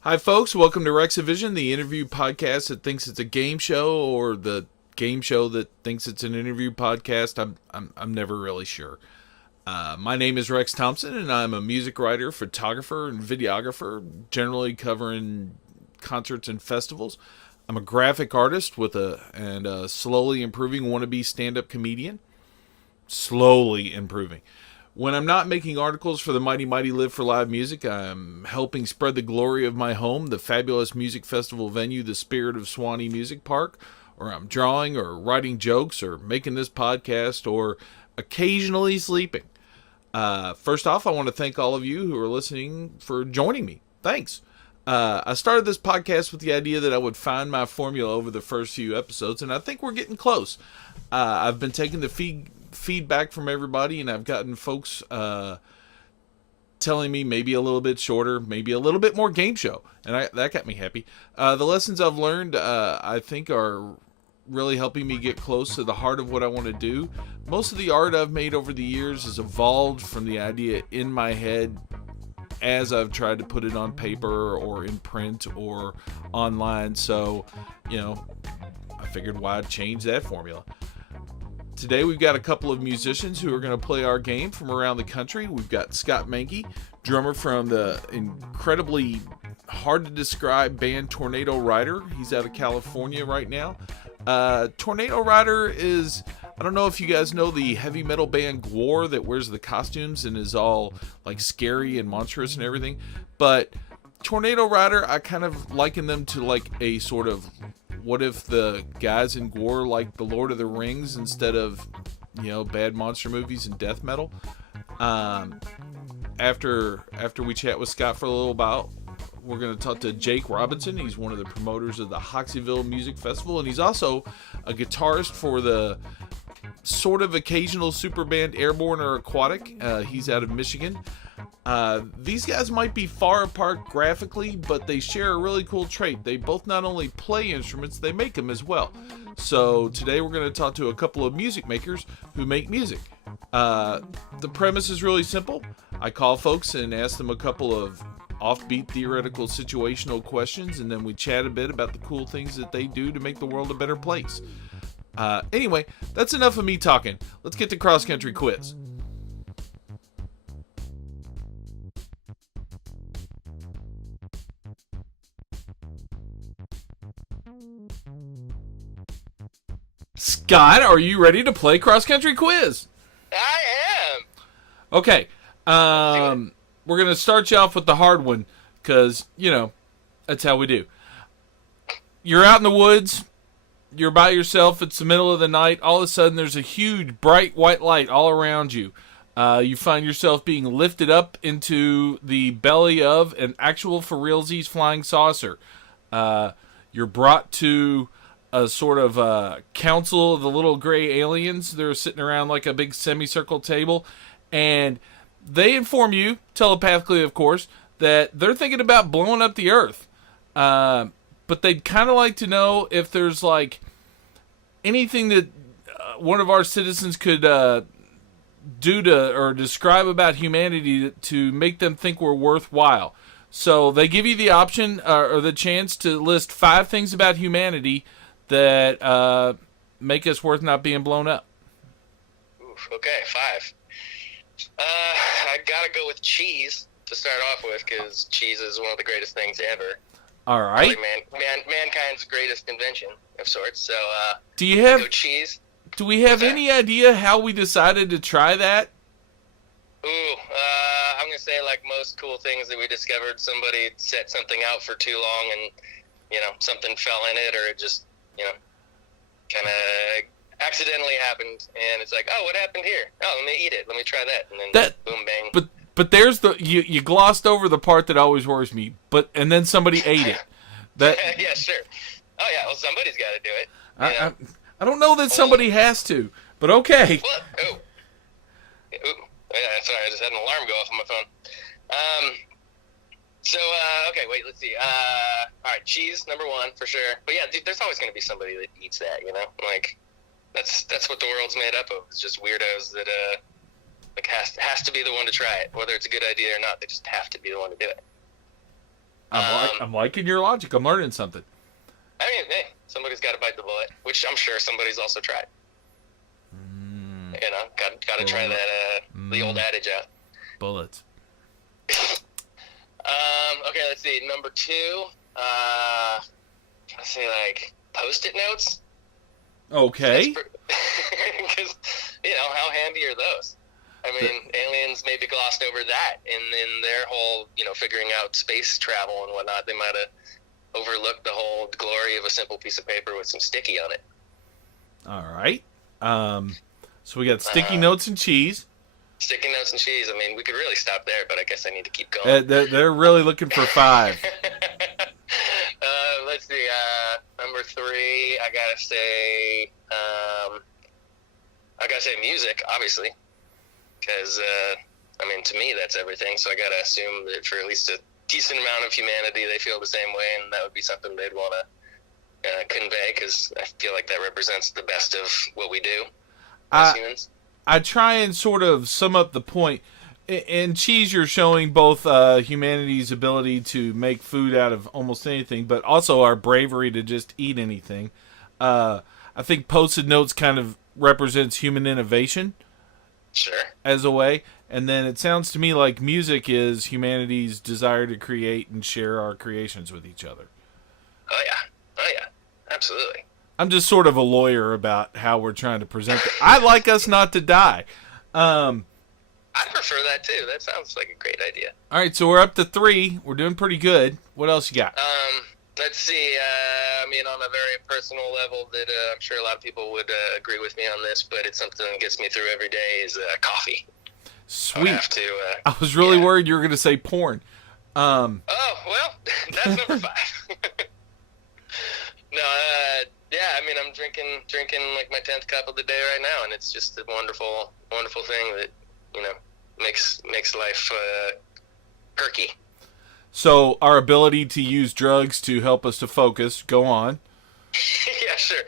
Hi folks, welcome to Rexavision, the interview podcast that thinks it's a game show, or the game show that thinks it's an interview podcast. I'm never really sure. My name is Rex Thompson, and I'm a music writer, photographer, and videographer, generally covering concerts and festivals. I'm a graphic artist and a slowly improving wannabe stand-up comedian. Slowly improving. When I'm not making articles for the Mighty Mighty Live for Live Music, I'm helping spread the glory of my home, the fabulous music festival venue, the Spirit of Swanee Music Park, or I'm drawing or writing jokes or making this podcast or occasionally sleeping. First off, I want to thank all of you who are listening for joining me. Thanks. I started this podcast with the idea that I would find my formula over the first few episodes, and I think we're getting close. I've been taking the feedback from everybody, and I've gotten folks telling me maybe a little bit shorter, maybe a little bit more game show, and that got me happy. The lessons I've learned, I think, are really helping me get close to the heart of what I want to do. Most of the art I've made over the years has evolved from the idea in my head as I've tried to put it on paper or in print or online, so, I figured why I'd change that formula. Today we've got a couple of musicians who are going to play our game from around the country. We've got Scott Manke, drummer from the incredibly hard to describe band Tornado Rider. He's out of California right now. Tornado Rider is, I don't know if you guys know the heavy metal band Gwar that wears the costumes and is all like scary and monstrous and everything, but Tornado Rider, I kind of liken them to like a sort of, what if the guys in Gwar like the Lord of the Rings instead of, bad monster movies and death metal? After we chat with Scott for a little while, we're going to talk to Jake Robinson. He's one of the promoters of the Hoxeyville Music Festival, and he's also a guitarist for the sort of occasional super band Airborne Or Aquatic. He's out of Michigan. These guys might be far apart graphically, but they share a really cool trait. They both not only play instruments, they make them as well. So today we're going to talk to a couple of music makers who make music. The premise is really simple. I call folks and ask them a couple of offbeat theoretical situational questions, and then we chat a bit about the cool things that they do to make the world a better place. Anyway, that's enough of me talking. Let's get to cross country quiz. Scott, are you ready to play cross country quiz? I am. Okay. We're going to start you off with the hard one because, that's how we do. You're out in the woods. You're by yourself. It's the middle of the night. All of a sudden, there's a huge, bright white light all around you. You find yourself being lifted up into the belly of an actual for realsies flying saucer. You're brought to a sort of council of the little gray aliens. They're sitting around like a big semicircle table, and they inform you, telepathically of course, that they're thinking about blowing up the earth. But they'd kind of like to know if there's like anything that one of our citizens could do to or describe about humanity to make them think we're worthwhile. So they give you the option or the chance to list 5 things about humanity that make us worth not being blown up. Oof, okay, 5. I gotta go with cheese to start off with, because cheese is one of the greatest things ever. All right. Probably mankind's greatest invention of sorts. So, do you have go cheese? Do we have any idea how we decided to try that? Ooh, I'm gonna say, like most cool things that we discovered, somebody set something out for too long, and something fell in it, or it just kind of accidentally happened, and it's like, oh, what happened here? Oh, let me eat it. Let me try that, and then boom, bang. But there's you glossed over the part that always worries me. And then somebody ate it. That yeah, sure. Oh yeah, well somebody's got to do it. I don't know that somebody has to, but okay. What? Oh. Ooh. Yeah, sorry, I just had an alarm go off on my phone. Okay, wait, let's see. All right, cheese, number 1, for sure. But yeah, dude, there's always going to be somebody that eats that, like, that's what the world's made up of. It's just weirdos that like has to be the one to try it, whether it's a good idea or not. They just have to be the one to do it. I'm liking your logic. I'm learning something. I mean, hey, somebody's got to bite the bullet, which I'm sure somebody's also tried. You know, got to try that the old adage out. Bullets. Okay, let's see. Number 2, let's say like Post-it notes. Okay. Because you know, how handy are those? I mean, aliens maybe glossed over that in their whole, you know, figuring out space travel and whatnot. They might have overlooked the whole glory of a simple piece of paper with some sticky on it. All right. So we got sticky notes and cheese. Sticky notes and cheese. I mean, we could really stop there, but I guess I need to keep going. They're really looking for 5. Let's see. Number 3, I gotta say music, obviously, because I mean, to me, that's everything. So I gotta assume that for at least a decent amount of humanity, they feel the same way, and that would be something they'd want to convey, because I feel like that represents the best of what we do as humans. I try and sort of sum up the point. In cheese, you're showing both humanity's ability to make food out of almost anything, but also our bravery to just eat anything. I think Post-it notes kind of represents human innovation. Sure. As a way. And then it sounds to me like music is humanity's desire to create and share our creations with each other. Oh, yeah. Absolutely. I'm just sort of a lawyer about how we're trying to present it. I like us not to die. I prefer that, too. That sounds like a great idea. All right, so we're up to 3. We're doing pretty good. What else you got? Let's see. I mean, on a very personal level that I'm sure a lot of people would agree with me on this, but it's something that gets me through every day is coffee. Sweet. I was really worried you were going to say porn. Oh, well, that's number 5. No, yeah, I mean, I'm drinking like my 10th cup of the day right now, and it's just a wonderful, wonderful thing that, you know, makes life perky. So our ability to use drugs to help us to focus, go on. Yeah, sure.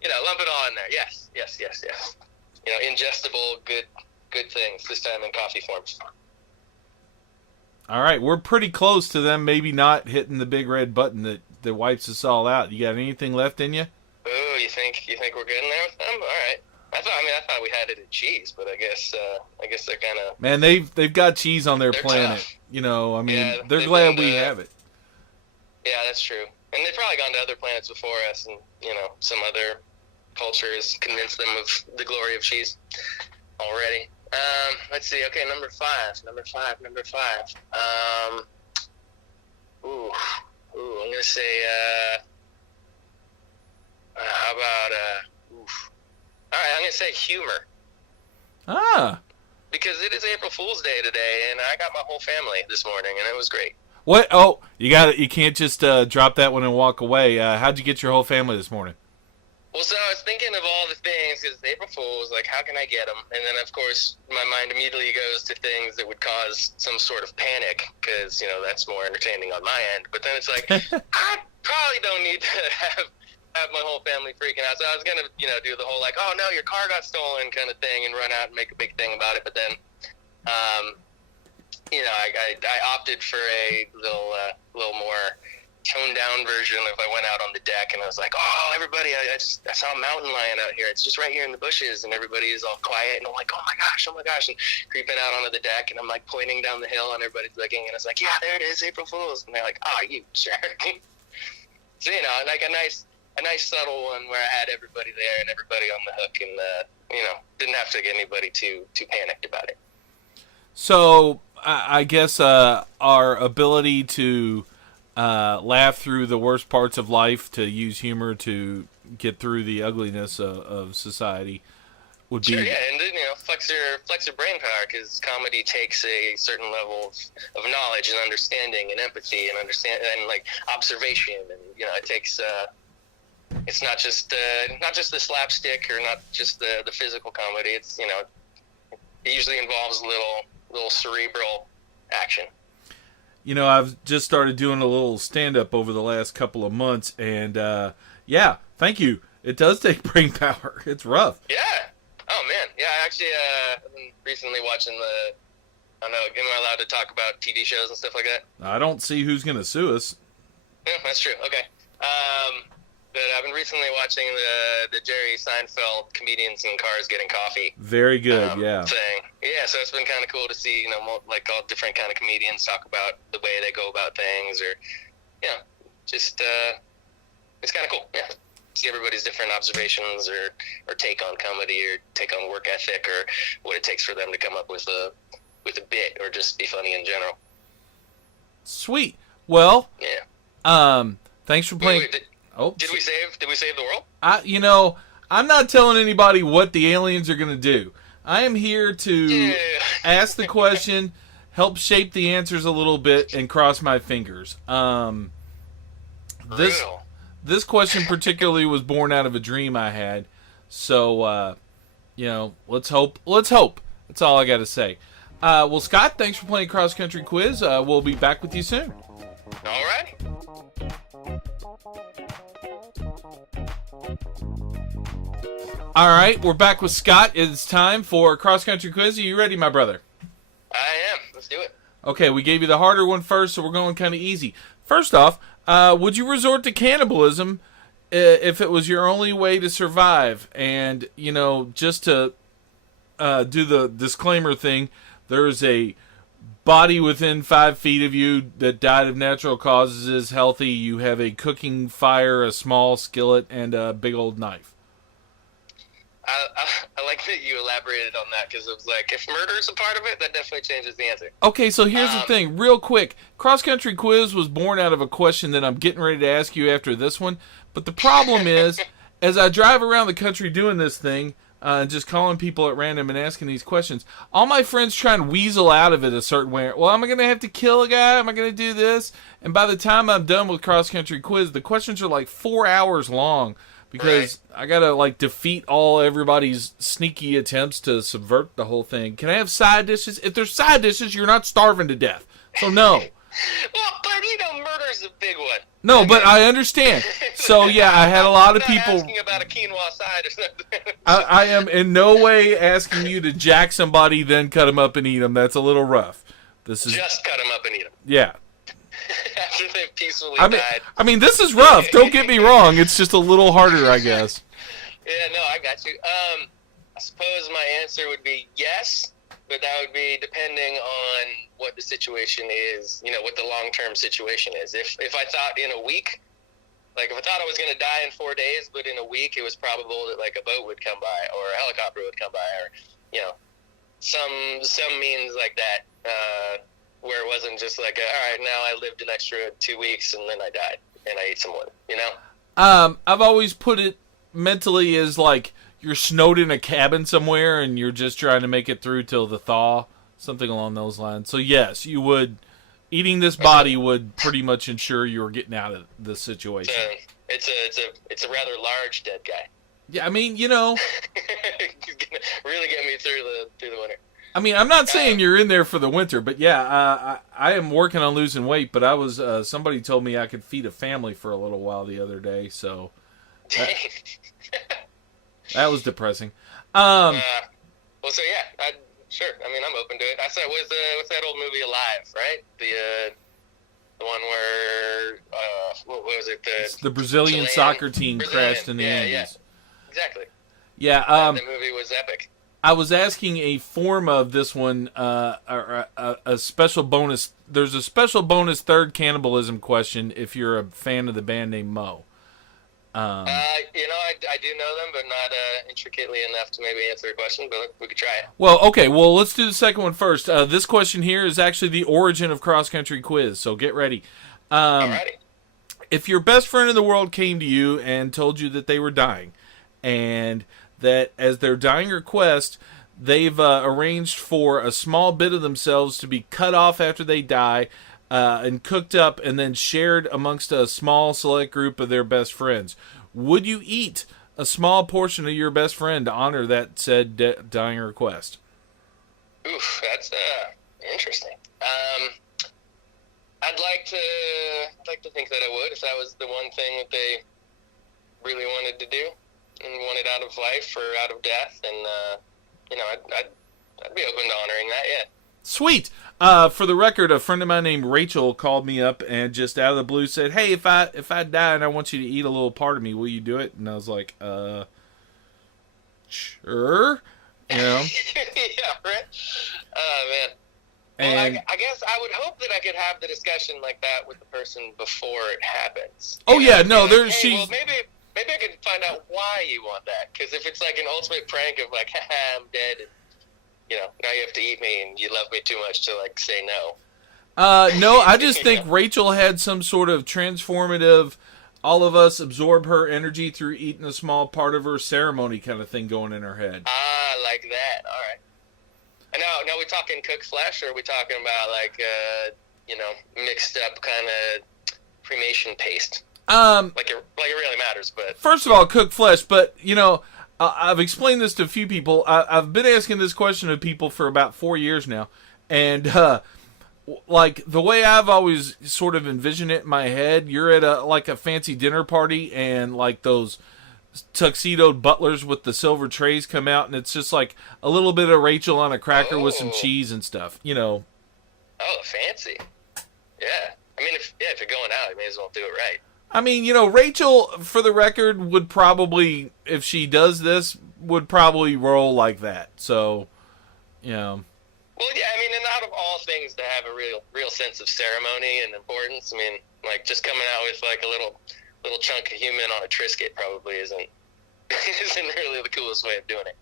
You know, lump it all in there. Yes. You know, ingestible, good things, this time in coffee form. All right, we're pretty close to them maybe not hitting the big red button that wipes us all out. You got anything left in you? Ooh, you think we're getting there with them? All right. I thought we had it at cheese, but I guess they're kind of... Man, they've got cheese on their planet. Tough. You know, I mean, yeah, they're glad we have it. Yeah, that's true. And they've probably gone to other planets before us, and, you know, some other culture has convinced them of the glory of cheese already. Let's see. Okay, number 5. I'm gonna say. How about? All right, I'm gonna say humor. Because it is April Fool's Day today, and I got my whole family this morning, and it was great. What? Oh, you can't just drop that one and walk away. How'd you get your whole family this morning? Well, so I was thinking of all the things, because April Fool's, like, how can I get them? And then, of course, my mind immediately goes to things that would cause some sort of panic, because, you know, that's more entertaining on my end. But then it's like, I probably don't need to have my whole family freaking out. So I was going to, you know, do the whole, like, oh, no, your car got stolen kind of thing and run out and make a big thing about it. But then, you know, I opted for a little more toned down version of I went out on the deck and I was like, oh, everybody, I saw a mountain lion out here. It's just right here in the bushes, and everybody is all quiet, and I'm like, oh my gosh, and creeping out onto the deck, and I'm like pointing down the hill, and everybody's looking, and I was like, yeah, there it is, April Fool's, and they're like, oh, you jerk. So, you know, like a nice subtle one where I had everybody there and everybody on the hook, and you know, didn't have to get anybody too panicked about it. So I guess our ability to laugh through the worst parts of life, to use humor to get through the ugliness of society would be... Sure, yeah, and you know, flex your brain power, because comedy takes a certain level of knowledge and understanding and empathy and like observation, and you know, it takes it's not just the slapstick or not just the physical comedy. It's, you know, it usually involves a little cerebral action. You know, I've just started doing a little stand-up over the last couple of months, and yeah, thank you. It does take brain power. It's rough. Yeah. Oh man. Yeah. I actually I've been recently watching the. I don't know. Am I allowed to talk about TV shows and stuff like that? I don't see who's going to sue us. Yeah, that's true. Okay. But I've been recently watching the Jerry Seinfeld Comedians in Cars Getting Coffee. Very good, yeah. Thing. Yeah, so it's been kind of cool to see, like all different kind of comedians talk about the way they go about things, or, just it's kind of cool. Yeah, see everybody's different observations or take on comedy or take on work ethic or what it takes for them to come up with a bit or just be funny in general. Sweet. Well, yeah. Thanks for playing. Did we save the world? I'm not telling anybody what the aliens are going to do. I am here to ask the question, help shape the answers a little bit, and cross my fingers. This question particularly was born out of a dream I had. So, let's hope. That's all I got to say. Well, Scott, thanks for playing Cross Country Quiz. We'll be back with you soon. All right. All right, we're back with Scott. It's time for Cross Country Quiz. Are you ready, my brother? I am. Let's do it. Okay, we gave you the harder one first, so we're going kind of easy. First off, would you resort to cannibalism if it was your only way to survive? And, just to do the disclaimer thing, there's a body within 5 feet of you that died of natural causes is healthy. You have a cooking fire, a small skillet, and a big old knife. I like that you elaborated on that because it was like, if murder is a part of it, that definitely changes the answer. Okay, so here's the thing, real quick. Cross Country Quiz was born out of a question that I'm getting ready to ask you after this one. But the problem is, as I drive around the country doing this thing, just calling people at random and asking these questions, all my friends try and weasel out of it a certain way. Well, am I going to have to kill a guy? Am I going to do this? And by the time I'm done with Cross Country Quiz, the questions are like 4 hours long. Because I gotta defeat everybody's sneaky attempts to subvert the whole thing. Can I have side dishes? If there's side dishes, you're not starving to death. So no. Well, but murder's a big one. No, but I understand. So yeah, I had a lot of people. I'm not asking about a quinoa side or something. I am in no way asking you to jack somebody, then cut them up and eat them. That's a little rough. This is just cut them up and eat them. Yeah. After they've peacefully died. I mean, this is rough. Don't get me wrong. It's just a little harder, I guess. Yeah, no, I got you. I suppose my answer would be yes, but that would be depending on what the situation is, what the long-term situation is. If I thought in a week, if I thought I was going to die in 4 days, but in a week it was probable that, a boat would come by or a helicopter would come by or, some means like that, where it wasn't just all right, now I lived an extra 2 weeks and then I died and I ate someone, I've always put it mentally as you're snowed in a cabin somewhere and you're just trying to make it through till the thaw, something along those lines. So yes, you would, eating this body would pretty much ensure you were getting out of this situation. It's a rather large dead guy. Yeah, I mean, He's gonna really get me through the winter. I mean, I'm not saying you're in there for the winter, but yeah, I am working on losing weight, but I was, somebody told me I could feed a family for a little while the other day, so that was depressing. Well, so yeah, sure. I mean, I'm open to it. I said, what's that old movie Alive, right? The one where, what was it? The Brazilian soccer team crashed in the Andes. Yeah, exactly. Yeah, that movie was epic. I was asking a form of this one, a special bonus. There's a special bonus third cannibalism question if you're a fan of the band named Mo. I do know them, but not intricately enough to maybe answer the question, but we could try it. Well, okay. Well, let's do the second one first. This question here is actually the origin of Cross Country Quiz, so get ready. Alrighty. If your best friend in the world came to you and told you that they were dying, and that as their dying request, they've arranged for a small bit of themselves to be cut off after they die and cooked up and then shared amongst a small select group of their best friends. Would you eat a small portion of your best friend to honor that said dying request? Oof, that's interesting. I'd like to think that I would, if that was the one thing that they really wanted to do. wanted out of life or out of death, and I'd be open to honoring that. Yeah. Sweet. For the record, a friend of mine named Rachel called me up and just out of the blue said, "Hey, if I die and I want you to eat a little part of me, will you do it?" And I was like, sure. You know? Yeah, right. Oh man. And well, I guess I would hope that I could have the discussion like that with the person before it happens. oh yeah, no, like, there's hey, she's. well, maybe I could find out why you want that. Because if it's like an ultimate prank of like, haha, I'm dead, and now you have to eat me, and you love me too much to like say no. No, I just think Rachel had some sort of transformative, all of us absorb her energy through eating a small part of her ceremony kind of thing going in her head. Ah, like that. All right. And now we talking cooked flesh, or are we talking about like mixed up kind of cremation paste? Like it really matters, but First of all, cooked flesh, but I've explained this to a few people. I've been asking this question to people for about 4 years now, and like the way I've always sort of envisioned it in my head, you're at a fancy dinner party, and like those tuxedoed butlers with the silver trays come out, and it's just like a little bit of Rachel on a cracker with some cheese and stuff. Oh, fancy. Yeah. I mean, if you're going out, you may as well do it right. I mean, Rachel, for the record, would probably, if she does this, would probably roll like that. So, Well, yeah, I mean, and out of all things to have a real sense of ceremony and importance, I mean, like just coming out with like a little chunk of human on a Triscuit probably isn't really the coolest way of doing it.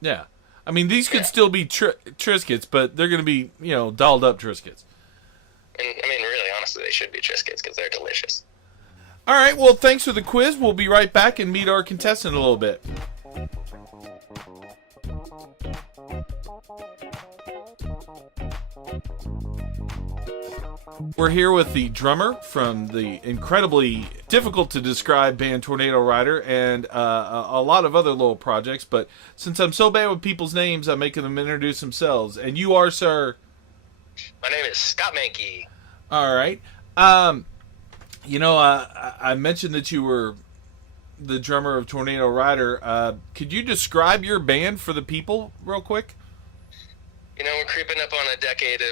Yeah. I mean, these could still be Triscuits, but they're going to be, dolled up Triscuits. And I mean, really, honestly, they should be Triscuits because they're delicious. All right, well, thanks for the quiz. We'll be right back and meet our contestant a little bit. We're here with the drummer from the incredibly difficult to describe band Tornado Rider and a lot of other little projects, but since I'm so bad with people's names, I'm making them introduce themselves. And you are, sir? My name is Scott Manke. All right. I mentioned that you were the drummer of Tornado Rider. Could you describe your band for the people real quick? We're creeping up on a decade of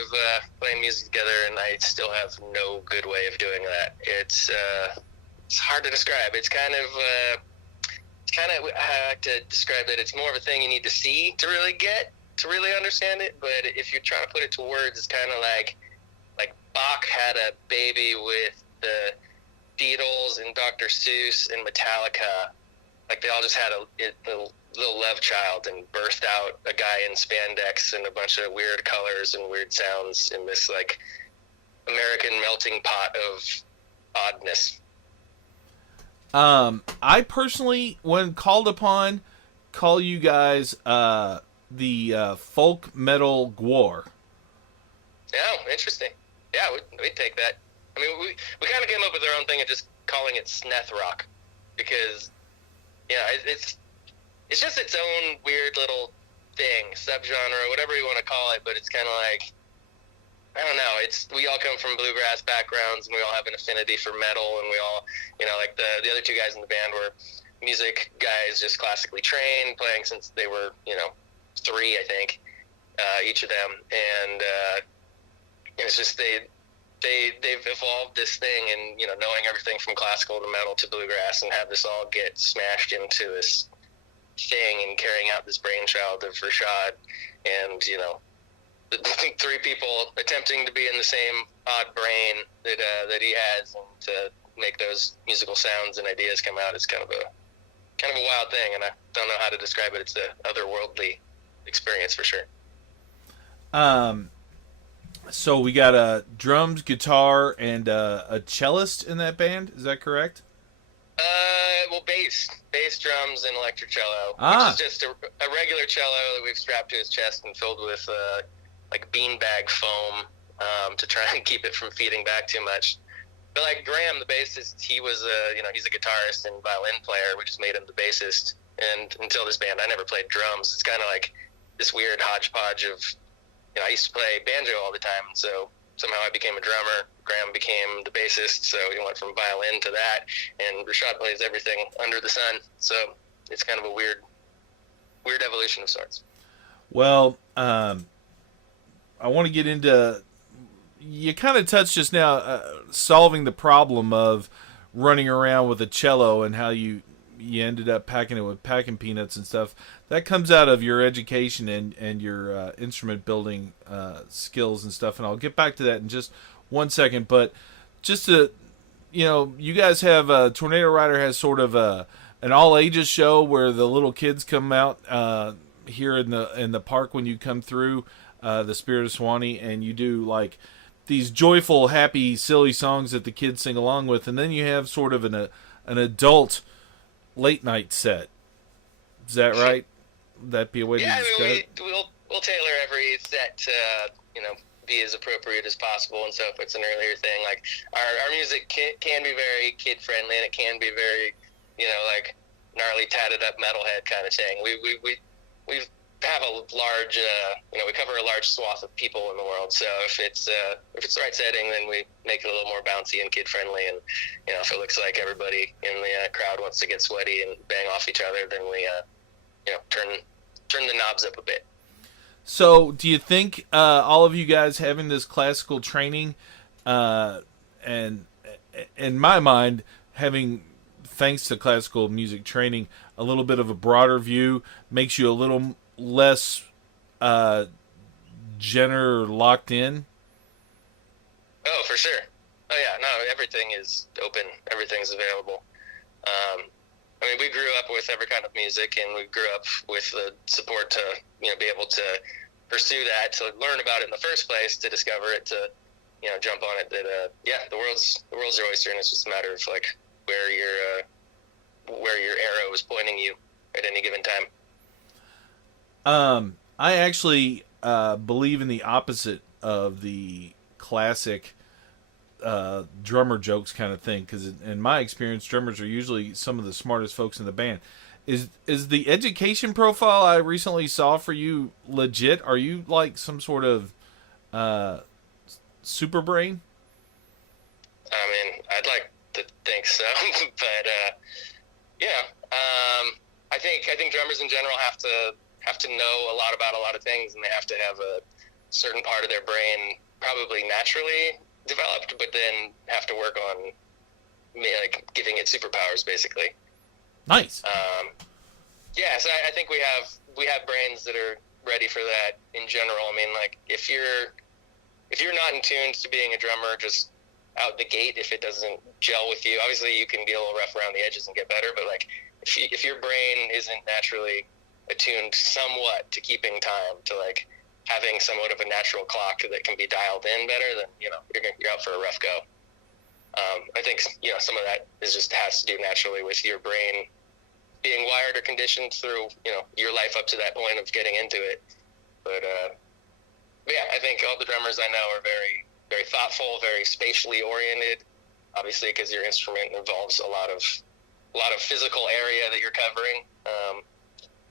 playing music together, and I still have no good way of doing that. It's hard to describe. It's kind of I like to describe it. It's more of a thing you need to see to really understand it. But if you're trying to put it to words, it's kind of like Bach had a baby with the Beatles and Dr. Seuss and Metallica. Like they all just had a little love child and birthed out a guy in spandex and a bunch of weird colors and weird sounds in this like American melting pot of oddness. I personally, when called upon, call you guys the folk metal gwar. Oh, interesting. Yeah, we'd take that. I mean, we kind of came up with our own thing of just calling it sneth rock because, it's just its own weird little thing, subgenre, whatever you want to call it, but it's kind of like, I don't know, we all come from bluegrass backgrounds, and we all have an affinity for metal, and we all, like the other two guys in the band were music guys, just classically trained, playing since they were, 3, I think, each of them, and it's just they've evolved this thing, and knowing everything from classical to metal to bluegrass, and have this all get smashed into this thing, and carrying out this brainchild of Rashad, and the 3 people attempting to be in the same odd brain that he has, and to make those musical sounds and ideas come out is kind of a wild thing, and I don't know how to describe it. It's an otherworldly experience for sure. So we got drums, guitar, and a cellist in that band. Is that correct? Well, bass, drums, and electric cello, which is just a regular cello that we've strapped to his chest and filled with like beanbag foam to try and keep it from feeding back too much. But like Graham, the bassist, he was he's a guitarist and violin player. We just made him the bassist, and until this band, I never played drums. It's kind of like this weird hodgepodge of, I used to play banjo all the time, and so somehow I became a drummer. Graham became the bassist, so he went from violin to that, and Rashad plays everything under the sun. So it's kind of a weird evolution of sorts. Well, I want to get into. You kind of touched just now solving the problem of running around with a cello and how you ended up packing it with packing peanuts and stuff. That comes out of your education and your instrument building skills and stuff. And I'll get back to that in just 1 second. But just to, you guys have Tornado Rider has sort of an all ages show where the little kids come out here in the park when you come through the Spirit of Swanee, and you do like these joyful, happy, silly songs that the kids sing along with, and then you have sort of an adult late night set. Is that right? Would that be a way to describe it? We'll tailor every set to be as appropriate as possible, and so if it's an earlier thing, like our music can be very kid friendly, and it can be very like gnarly, tatted up metalhead kind of thing. We have a large, we cover a large swath of people in the world. So if it's the right setting, then we make it a little more bouncy and kid friendly. And if it looks like everybody in the crowd wants to get sweaty and bang off each other, then we turn the knobs up a bit. So do you think all of you guys having this classical training, and in my mind, having, thanks to classical music training, a little bit of a broader view makes you a little less genre locked in? Oh, for sure. Oh yeah, no, everything is open, everything's available. We grew up with every kind of music, and we grew up with the support to be able to pursue that, to learn about it in the first place, to discover it, to jump on it. That the world's your oyster, and it's just a matter of like where your arrow is pointing you at any given time. I actually believe in the opposite of the classic drummer jokes kind of thing, because in my experience, drummers are usually some of the smartest folks in the band. Is the education profile I recently saw for you legit? Are you like some sort of super brain? I'd like to think so, but I think drummers in general have to know a lot about a lot of things, and they have to have a certain part of their brain probably naturally developed, but then have to work on like giving it superpowers, basically. Nice. So I think we have brains that are ready for that in general. Like if you're not in tune to being a drummer, just out the gate, if it doesn't gel with you, obviously you can be a little rough around the edges and get better, but like if your brain isn't naturally attuned somewhat to keeping time, to like having somewhat of a natural clock that can be dialed in better, then you're out for a rough go. I think some of that has to do naturally with your brain being wired or conditioned through your life up to that point of getting into it. But I think all the drummers I know are very, very thoughtful, very spatially oriented. Obviously, because your instrument involves a lot of physical area that you're covering.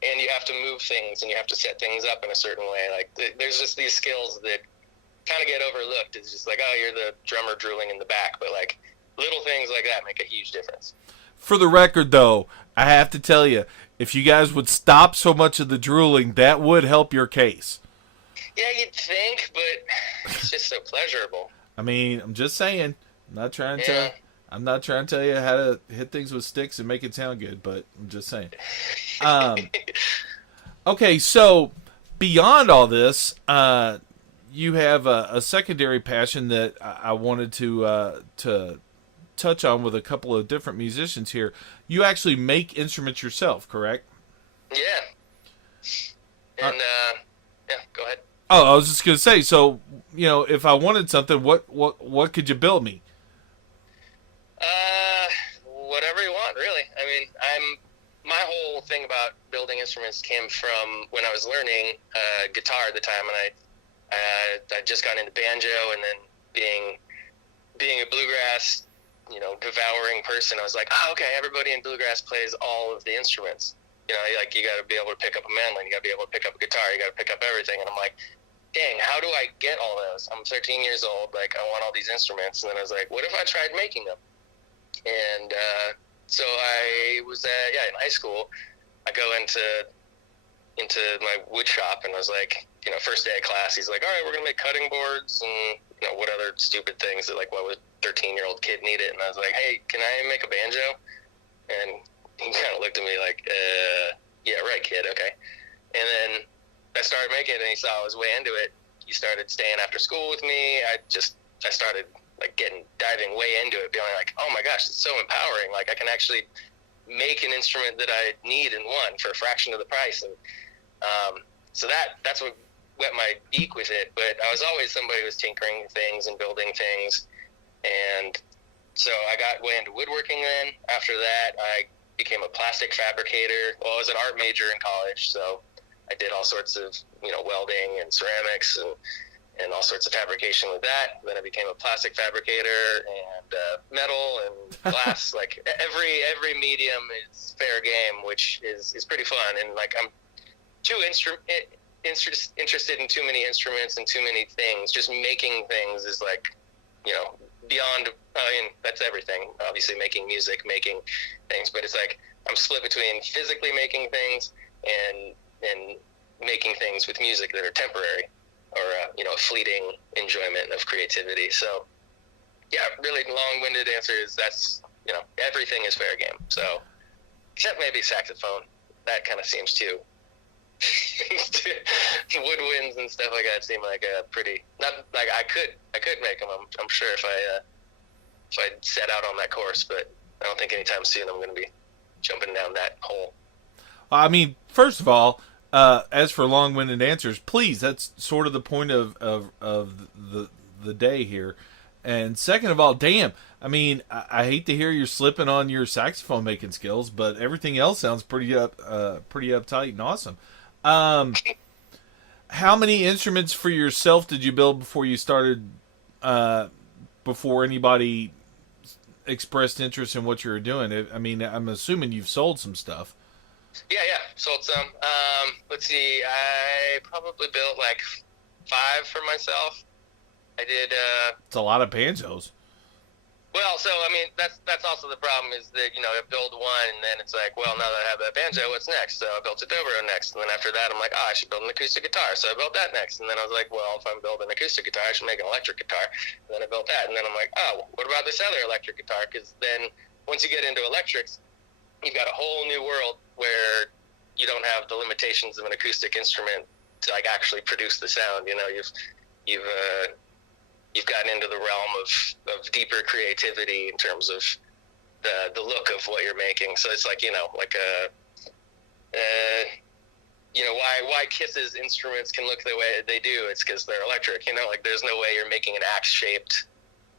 And you have to move things, and you have to set things up in a certain way. Like there's just these skills that kind of get overlooked. It's just like, oh, you're the drummer drooling in the back, but like little things like that make a huge difference. For the record, though, I have to tell you, if you guys would stop so much of the drooling, that would help your case. Yeah, you'd think, but it's just so pleasurable. I'm just saying. I'm not trying to tell you how to hit things with sticks and make it sound good, but I'm just saying. Okay, so beyond all this, you have a secondary passion that I wanted to touch on with a couple of different musicians here. You actually make instruments yourself, correct? Yeah. And go ahead. Oh, I was just gonna say. So, if I wanted something, what could you build me? Whatever you want, really. My whole thing about building instruments came from when I was learning guitar at the time, and I just got into banjo, and then being a bluegrass, devouring person, I was like, okay, everybody in bluegrass plays all of the instruments. You got to be able to pick up a mandolin, you got to be able to pick up a guitar, you got to pick up everything. And I'm like, dang, how do I get all those? I'm 13 years old, like I want all these instruments. And then I was like, what if I tried making them? And so I was in high school, I go into my wood shop, and I was like, first day of class, he's like, all right, we're gonna make cutting boards and what other stupid things that like what would 13-year-old kid need it. And I was like, hey, can I make a banjo? And he kind of looked at me like, yeah, right, kid, okay. And then I started making it, and he saw I was way into it. He started staying after school with me. I started like diving way into it, being like, oh my gosh, it's so empowering. Like I can actually make an instrument that I need and want for a fraction of the price. And so that's what wet my beak with it. But I was always somebody who was tinkering things and building things. And so I got way into woodworking then. After that, I became a plastic fabricator. Well, I was an art major in college, so I did all sorts of, welding and ceramics and all sorts of fabrication with that. Then I became a plastic fabricator and metal and glass. Like every medium is fair game, which is pretty fun. And like I'm too interested in too many instruments and too many things. Just making things is like, beyond. I mean, that's everything. Obviously, making music, making things, but it's like I'm split between physically making things and making things with music that are temporary, or a fleeting enjoyment of creativity. So, yeah, really long-winded answer is that's everything is fair game. So, except maybe saxophone, that kind of seems too. Woodwinds and stuff like that seem like a pretty, not like I could make them. I'm sure if I set out on that course, but I don't think anytime soon I'm going to be jumping down that hole. I mean, first of all, as for long-winded answers, please, that's sort of the point of the day here. And second of all, damn, I mean, I hate to hear you're slipping on your saxophone making skills, but everything else sounds pretty uptight and awesome. How many instruments for yourself did you build before you started, before anybody expressed interest in what you were doing? I mean, I'm assuming you've sold some stuff. Yeah, sold some. Let's see, I probably built like 5 for myself. I did. It's a lot of banjos. Well, so I mean, that's also the problem is that I build one and then it's like, well, now that I have that banjo, what's next? So I built a dobro next, and then after that, I'm like, I should build an acoustic guitar. So I built that next, and then I was like, well, if I'm building an acoustic guitar, I should make an electric guitar. And then I built that, and then I'm like, oh, what about this other electric guitar? Because then once you get into electrics, you've got a whole new world where you don't have the limitations of an acoustic instrument to like actually produce the sound. You've gotten into the realm of deeper creativity in terms of the look of what you're making. So it's like, why Kiss's instruments can look the way they do. It's because they're electric, like there's no way you're making an axe-shaped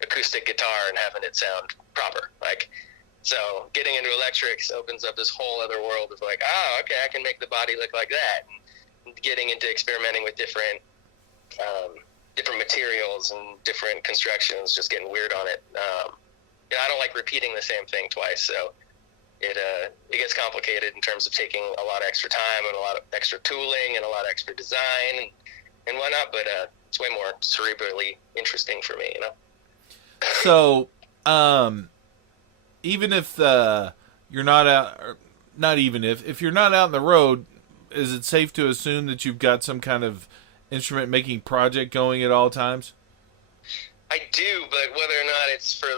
acoustic guitar and having it sound proper. Like, so getting into electrics opens up this whole other world of like, okay, I can make the body look like that. And getting into experimenting with different materials and different constructions, just getting weird on it. I don't like repeating the same thing twice, so it gets complicated in terms of taking a lot of extra time and a lot of extra tooling and a lot of extra design and whatnot, but it's way more cerebrally interesting for me, So, even if you're not out, or not even if you're not out on the road, is it safe to assume that you've got some kind of instrument making project going at all times? I do, but whether or not it's for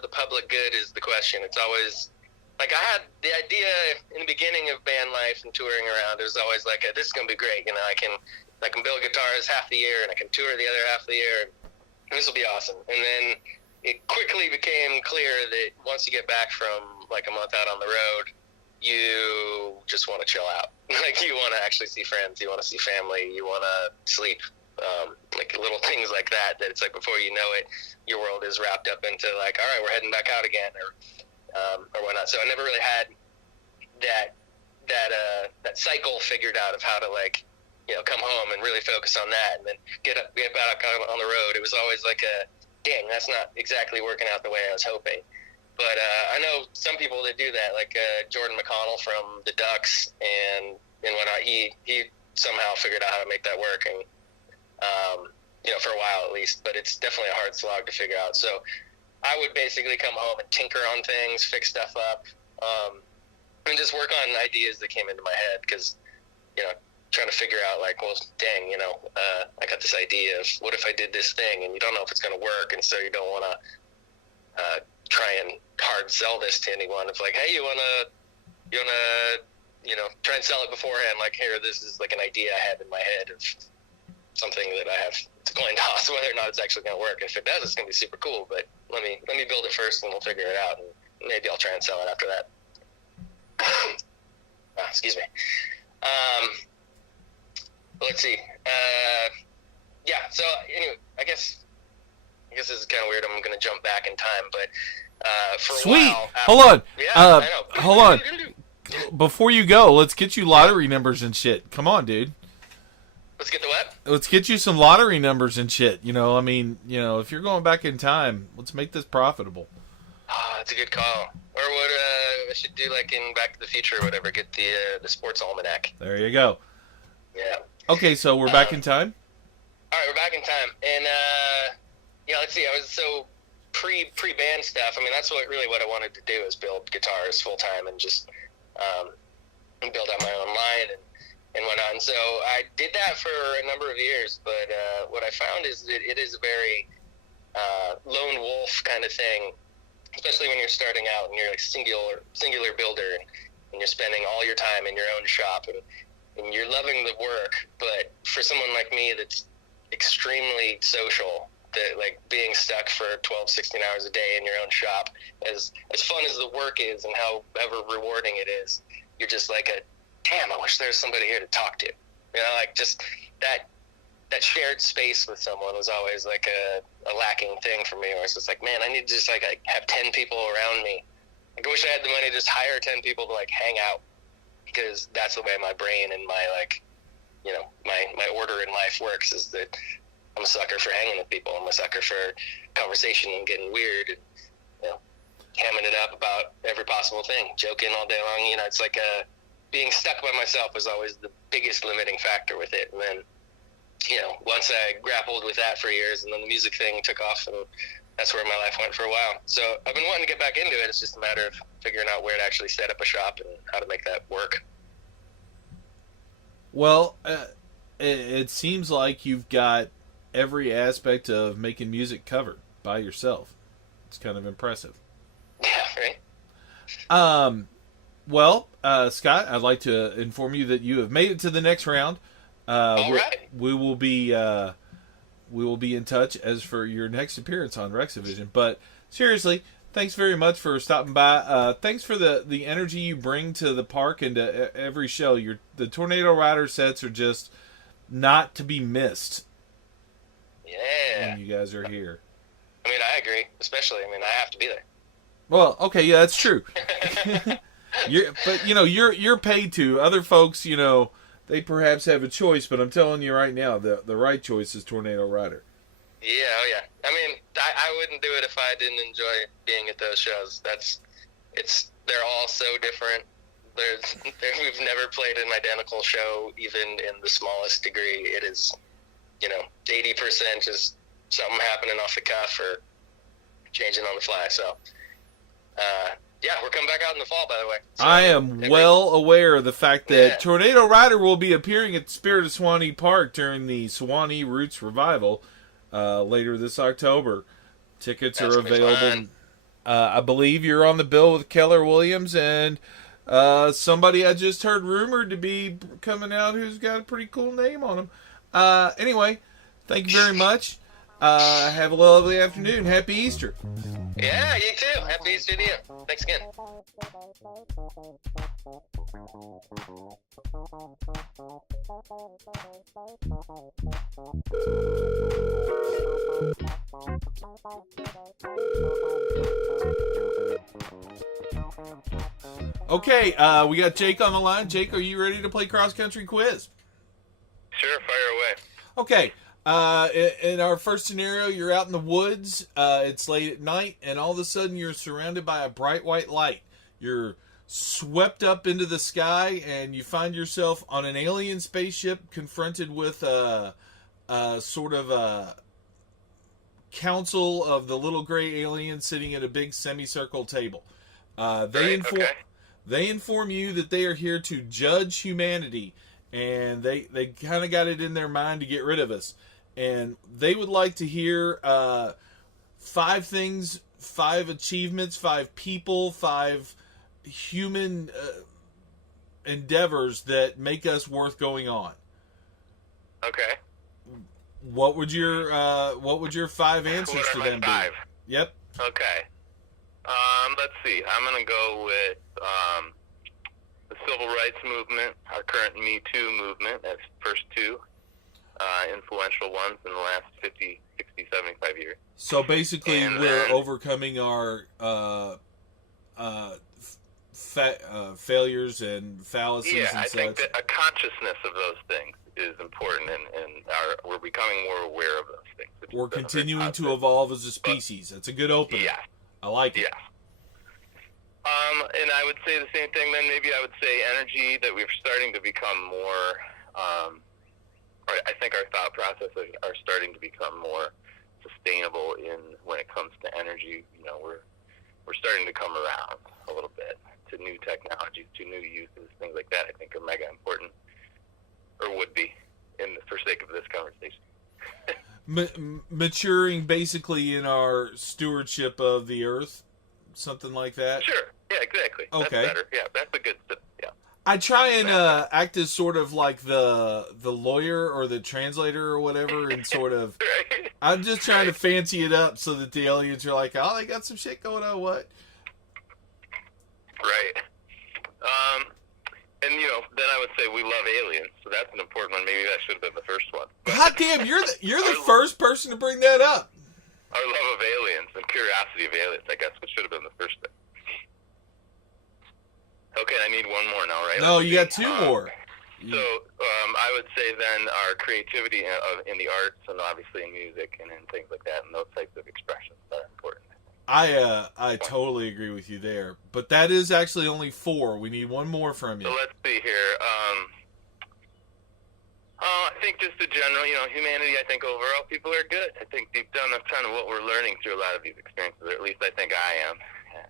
the public good is the question. It's always like I had the idea in the beginning of band life and touring around. It was always like, this is gonna be great. I can build guitars half the year and I can tour the other half of the year. And this will be awesome. And then it quickly became clear that once you get back from like a month out on the road, you just want to chill out. Like you want to actually see friends, you want to see family, you want to sleep, like little things like that. That it's like before you know it, your world is wrapped up into like, all right, we're heading back out again, or whatnot. So I never really had that cycle figured out of how to like, come home and really focus on that, and then get back on the road. It was always like dang, that's not exactly working out the way I was hoping. But I know some people that do that, like Jordan McConnell from the Ducks and whatnot. He somehow figured out how to make that work, and for a while at least. But it's definitely a hard slog to figure out. So I would basically come home and tinker on things, fix stuff up, and just work on ideas that came into my head, because, trying to figure out, like, well, dang, I got this idea of what if I did this thing, and you don't know if it's going to work, and so you don't want to try and hard sell this to anyone. It's like, hey, you want to try and sell it beforehand, like, here, this is like an idea I had in my head of something that I have to coin toss whether or not it's actually going to work. And if it does, it's going to be super cool, but let me build it first, and we'll figure it out, and maybe I'll try and sell it after that. Excuse me. Let's see. So anyway, I guess this is kind of weird. I'm going to jump back in time, but for a while. Hold on. Yeah, I know. Hold on. Before you go, let's get you lottery numbers and shit. Come on, dude. Let's get the what? Let's get you some lottery numbers and shit. If you're going back in time, let's make this profitable. That's a good call. Or what I should do, like in Back to the Future or whatever, get the sports almanac. There you go. Yeah. Okay, so we're back in time? All right, we're back in time. And, let's see. I was so pre-band stuff. I mean, that's what I wanted to do, is build guitars full-time and just build out my own line and whatnot. And so I did that for a number of years, but what I found is that it is a very lone wolf kind of thing, especially when you're starting out and you're like singular builder, and you're spending all your time in your own shop, and you're loving the work. But for someone like me that's extremely social, that like being stuck for 12, 16 hours a day in your own shop, as fun as the work is and however rewarding it is, you're just like damn, I wish there was somebody here to talk to. Like just that shared space with someone was always like a lacking thing for me, where it's just like, man, I need to just like have 10 people around me. Like, I wish I had the money to just hire 10 people to like hang out, because that's the way my brain and my my order in life works, is that I'm a sucker for hanging with people. I'm a sucker for conversation and getting weird and, hamming it up about every possible thing, joking all day long. It's like being stuck by myself was always the biggest limiting factor with it. And then, once I grappled with that for years, and then the music thing took off, and that's where my life went for a while. So I've been wanting to get back into it. It's just a matter of figuring out where to actually set up a shop and how to make that work. Well, it seems like you've got every aspect of making music covered by yourself. It's kind of impressive. Yeah, right? Well, Scott, I'd like to inform you that you have made it to the next round. All right. We will be in touch as for your next appearance on Rexivision. But seriously, thanks very much for stopping by. Thanks for the energy you bring to the park and to every show. The Tornado Rider sets are just not to be missed. Yeah. When you guys are here. I mean, I agree. Especially, I have to be there. Well, okay, yeah, that's true. You're paid to. Other folks, they perhaps have a choice, but I'm telling you right now, the right choice is Tornado Rider. Yeah, oh yeah. I wouldn't do it if I didn't enjoy being at those shows. They're all so different. We've never played an identical show, even in the smallest degree. It is, 80% just something happening off the cuff or changing on the fly. So, we're coming back out in the fall, by the way. So, I am well aware of the fact that Tornado Rider will be appearing at Spirit of Swanee Park during the Swanee Roots Revival later this October. Tickets are available. I believe you're on the bill with Keller Williams and somebody I just heard rumored to be coming out who's got a pretty cool name on him. Anyway, thank you very much. Have a lovely afternoon. Happy Easter. Yeah, you too. Happy Easter to you. Thanks again. Okay, we got Jake on the line. Jake, are you ready to play cross country quiz? Sure, fire away. Okay. In our first scenario, you're out in the woods. It's late at night, and all of a sudden, you're surrounded by a bright white light. You're swept up into the sky, and you find yourself on an alien spaceship, confronted with a sort of a council of the little gray aliens sitting at a big semicircle table. They inform you that they are here to judge humanity, and they kind of got it in their mind to get rid of us. And they would like to hear 5 things, 5 achievements, 5 people, 5 human endeavors that make us worth going on. Okay. What would your 5 answers to them 5? be? Yep. Okay. Let's see. I'm gonna go with the civil rights movement, our current Me Too movement, as first 2 influential ones in the last 50, 60, 75 years. So basically, And we're then, overcoming our failures and fallacies yeah, and I such. think that a consciousness of those things is important, and we're becoming more aware of those things. We're continuing to evolve as a species. That's a good opener. Yeah. I like it. Yeah. And I would say the same thing. Then maybe I would say energy, that we're starting to become more. I think our thought processes are starting to become more sustainable when it comes to energy. You know, we're starting to come around a little bit to new technologies, to new uses, things like that. I think are mega important, or would be, for sake of this conversation. Maturing basically in our stewardship of the earth, something like that. Sure. Yeah, exactly. Okay. That's better. Yeah, that's a good. Yeah. I try and act as sort of like the lawyer or the translator or whatever, and sort of. Right. I'm just trying to fancy it up so that the aliens are like, oh, they got some shit going on. What? Right. And then I would say we love aliens, so that's an important one. Maybe that should have been the first one. God damn, you're the first person to bring that up. Our love of aliens and curiosity of aliens, I guess, what should have been the first thing. Okay, I need one more now, right? No, you got 2 more. So I would say then our creativity in the arts, and obviously in music and in things like that, and those types of expressions are important. I totally agree with you there, but that is actually only 4. We need 1 more from you. So let's see here. I think just the general, humanity, I think overall people are good. I think deep down that's kind of what we're learning through a lot of these experiences, or at least I think I am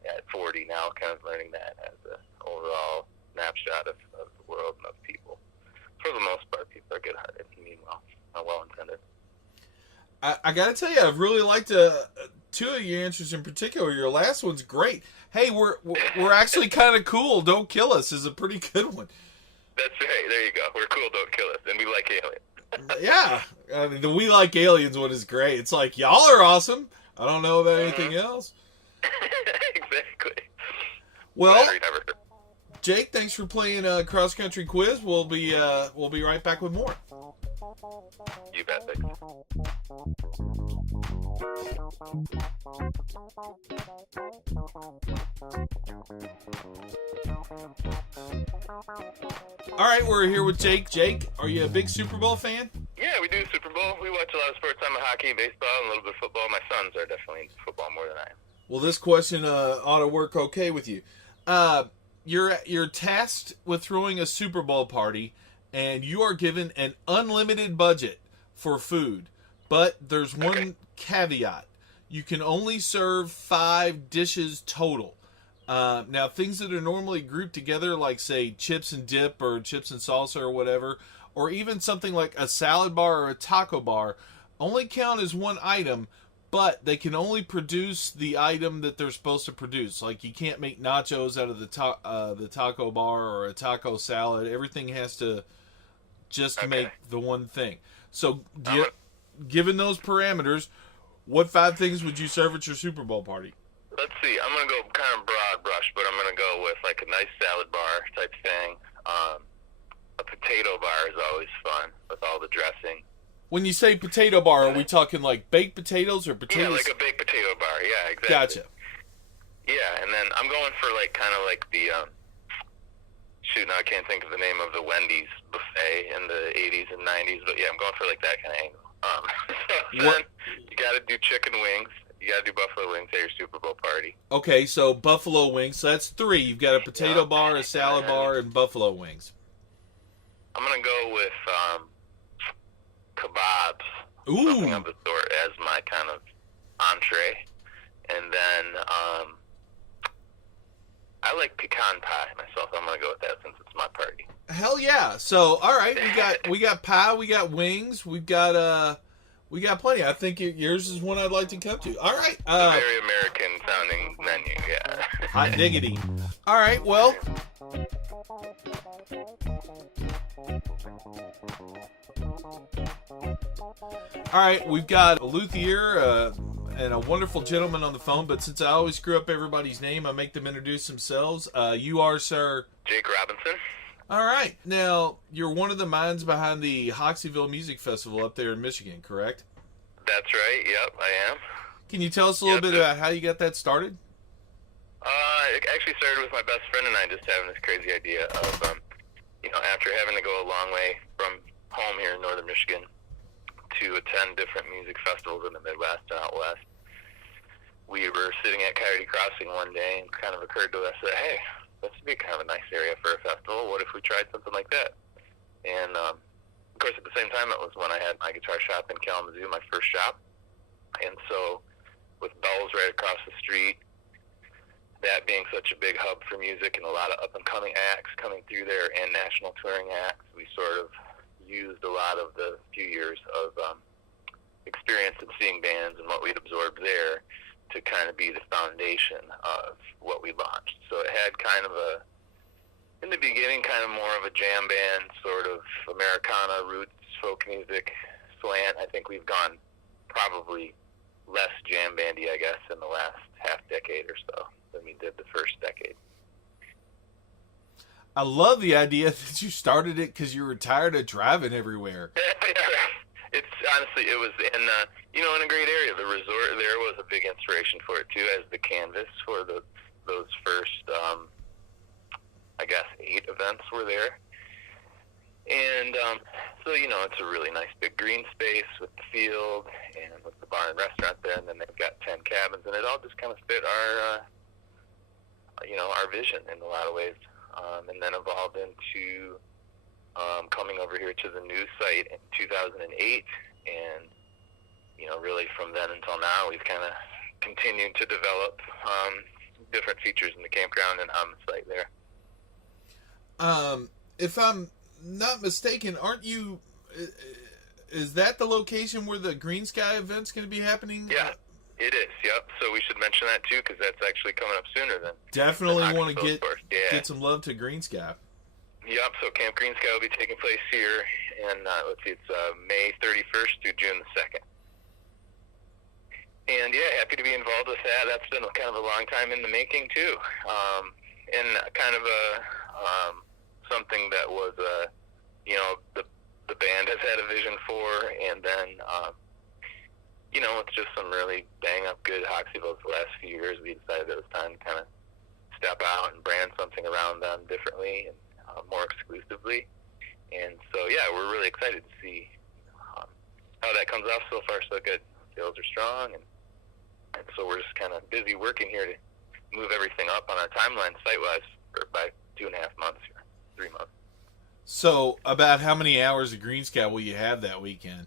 at 40 now, kind of learning that as an overall snapshot of the world and of people. For the most part, people are good-hearted and mean well, well-intended. I got to tell you, I've really liked 2 of your answers in particular. Your last one's great. Hey, we're actually kind of cool. Don't kill us is a pretty good one. That's right. There you go. We're cool. Don't kill us, and we like aliens. Yeah, I mean, the "we like aliens" one is great. It's like, y'all are awesome. I don't know about anything else. Exactly. Well, Jake, thanks for playing a cross country quiz. We'll be right back with more. You bet. Thanks. All right, we're here with Jake. Jake, are you a big Super Bowl fan? Yeah, we do Super Bowl. We watch a lot of sports. I'm a hockey, baseball, and a little bit of football. My sons are definitely into football more than I am. Well, this question ought to work okay with you. You're tasked with throwing a Super Bowl party, and you are given an unlimited budget for food. But there's one caveat. You can only serve 5 dishes total. Now, things that are normally grouped together, like, say, chips and dip or chips and salsa or whatever, or even something like a salad bar or a taco bar, only count as one item, but they can only produce the item that they're supposed to produce. Like, you can't make nachos out of the taco bar or a taco salad. Everything has to just make the one thing. So, given those parameters, what 5 things would you serve at your Super Bowl party? Let's see. I'm going to go kind of broad brush, but I'm going to go with like a nice salad bar type thing. A potato bar is always fun with all the dressing. When you say potato bar, are we talking like baked potatoes or potatoes? Yeah, like a baked potato bar. Yeah, exactly. Gotcha. Yeah, and then I'm going for like kind of like the now I can't think of the name of the Wendy's buffet in the 80s and 90s, but yeah, I'm going for like that kind of angle. So then you got to do chicken wings. You got to do buffalo wings at your Super Bowl party. Okay, so buffalo wings. So that's 3. You've got a potato bar, a salad bar, and buffalo wings. I'm going to go with kebabs. Ooh. Something of the sort as my kind of entree. And then I like pecan pie myself. I'm gonna go with that since it's my party. Hell yeah! So all right, we got pie, we got wings, we got plenty. I think yours is one I'd like to come to. All right, a very American sounding menu. Yeah. Hot diggity. All right, well. All right, we've got a luthier and a wonderful gentleman on the phone, but since I always screw up everybody's name, I make them introduce themselves. You are, sir? Jake Robinson. All right. Now, you're one of the minds behind the Hoxeyville Music Festival up there in Michigan, correct? That's right. Yep, I am. Can you tell us a little bit about how you got that started? It actually started with my best friend and I just having this crazy idea of, after having to go a long way from home here in northern Michigan to attend different music festivals in the Midwest and out west, we were sitting at Coyote Crossing one day and kind of occurred to us that, hey, this would be kind of a nice area for a festival. What if we tried something like that? And, of course, at the same time, it was when I had my guitar shop in Kalamazoo, my first shop. And so with Bell's right across the street, that being such a big hub for music and a lot of up-and-coming acts coming through there and national touring acts, we sort of used a lot of the few years of experience in seeing bands and what we'd absorbed there to kind of be the foundation of what we launched. So it had kind of in the beginning, kind of more of a jam band, sort of Americana roots, folk music slant. I think we've gone probably less jam bandy, I guess, in the last half decade or so than we did the first decade. I love the idea that you started it because you were tired of driving everywhere. It's honestly, it was in a great area. The resort there was a big inspiration for it too, as the canvas for those first, 8 events were there. And so it's a really nice big green space with the field and with the bar and restaurant there, and then they've got 10 cabins, and it all just kind of fit our vision in a lot of ways. And then evolved into coming over here to the new site in 2008, and really from then until now, we've kind of continued to develop different features in the campground and on the site there. If I'm not mistaken, aren't you? Is that the location where the Greensky event's going to be happening? Yeah. It is, yep. So we should mention that too, because that's actually coming up sooner than. Definitely want to get some love to Greensky. Yep. So Camp Greensky will be taking place here, and it's May 31st through June the 2nd. And yeah, happy to be involved with that. That's been kind of a long time in the making too, and kind of something that was the band has had a vision for, and then. It's just some really bang-up good Hoxeyvilles the last few years. We decided it was time to kind of step out and brand something around them differently and more exclusively. And so, yeah, we're really excited to see how that comes off. So far, so good. Sales are strong, and so we're just kind of busy working here to move everything up on our timeline site-wise for by 2.5 months, 3 months. So, about how many hours of Greensky will you have that weekend?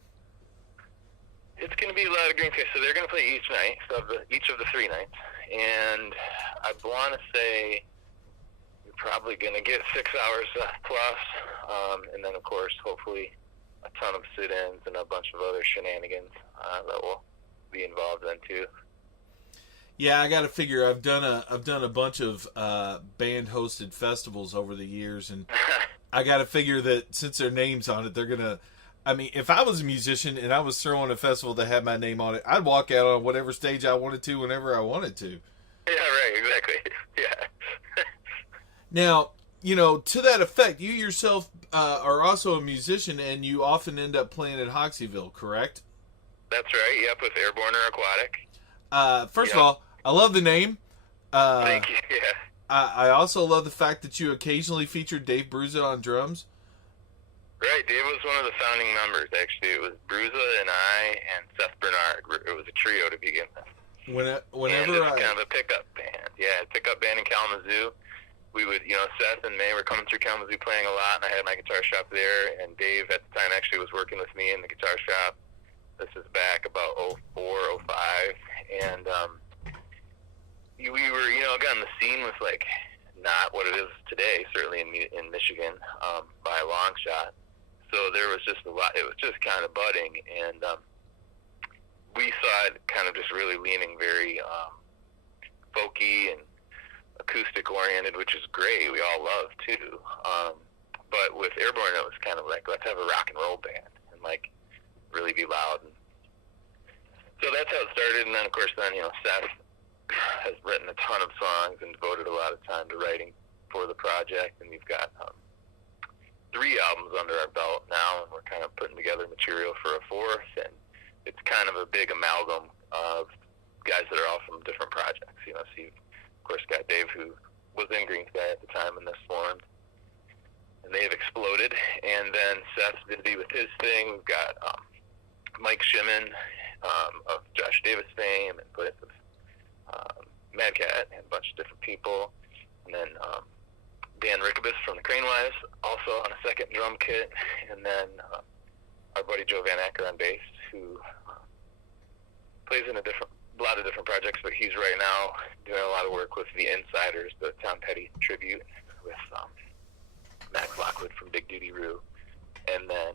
It's going to be a lot of Greensky. So they're going to play each night, each of the 3 nights. And I want to say we're probably going to get 6 hours plus. And then, of course, hopefully a ton of sit-ins and a bunch of other shenanigans that will be involved in, too. Yeah, I got to figure. I've done a bunch of band-hosted festivals over the years, and I got to figure that since their name's on it, they're going to... I mean, if I was a musician and I was throwing a festival that had my name on it, I'd walk out on whatever stage I wanted to whenever I wanted to. Yeah, right, exactly. Yeah. Now, to that effect, you yourself are also a musician, and you often end up playing at Hoxeyville, correct? That's right, yep, with Airborne or Aquatic. First of all, I love the name. Thank you, yeah. I also love the fact that you occasionally feature Dave Bruza on drums. Right, Dave was one of the founding members, actually. It was Bruza and I and Seth Bernard. It was a trio to begin with. Whenever and it was kind of a pickup band. Yeah, a pickup band in Kalamazoo. We would, Seth and May were coming through Kalamazoo playing a lot, and I had my guitar shop there, and Dave at the time actually was working with me in the guitar shop. This is back about 04, 05, and we were, again, the scene was like not what it is today, certainly in Michigan, by a long shot. So there was just a lot. It was just kind of budding, and we saw it kind of just really leaning very folky and acoustic oriented, which is great. We all love too. But with Airborne, it was kind of like, let's have a rock and roll band and like really be loud. And so that's how it started. And then of course, Seth has written a ton of songs and devoted a lot of time to writing for the project. And we've got 3 albums under our belt now, and we're kind of putting together material for a 4th. And it's kind of a big amalgam of guys that are all from different projects. So you've, of course, got Dave, who was in Greensky at the time when this formed, and they've exploded. And then Seth's busy with his thing. We've got Mike Shimon of Josh Davis fame, and with Mad Cat and a bunch of different people. And then Dan Rickabis from the Crane Wives, also on a second drum kit. And then our buddy Joe Van Acker on bass, who plays in a lot of different projects, but he's right now doing a lot of work with the Insiders, the Tom Petty tribute, with Max Lockwood from Big Duty Roo. And then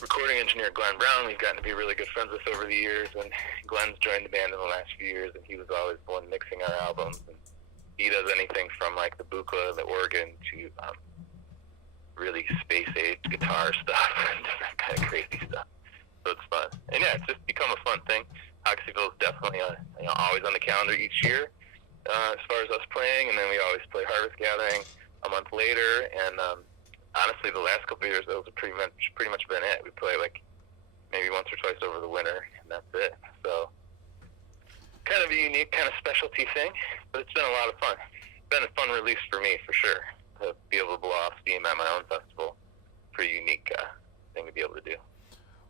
recording engineer Glenn Brown, we've gotten to be really good friends with over the years, and Glenn's joined the band in the last few years, and he was always the one mixing our albums. And he does anything from like the buchla, the organ, to really space-age guitar stuff and that kind of crazy stuff. So it's fun. And yeah, it's just become a fun thing. Hoxeyville is definitely always on the calendar each year as far as us playing, and then we always play Harvest Gathering a month later. And honestly, the last couple of years, those have pretty much been it. We play like maybe once or twice over the winter, and that's it. So kind of a unique, kind of specialty thing, but it's been a lot of fun. It's been a fun release for me, for sure, to be able to blow off steam at my own festival. Pretty unique thing to be able to do.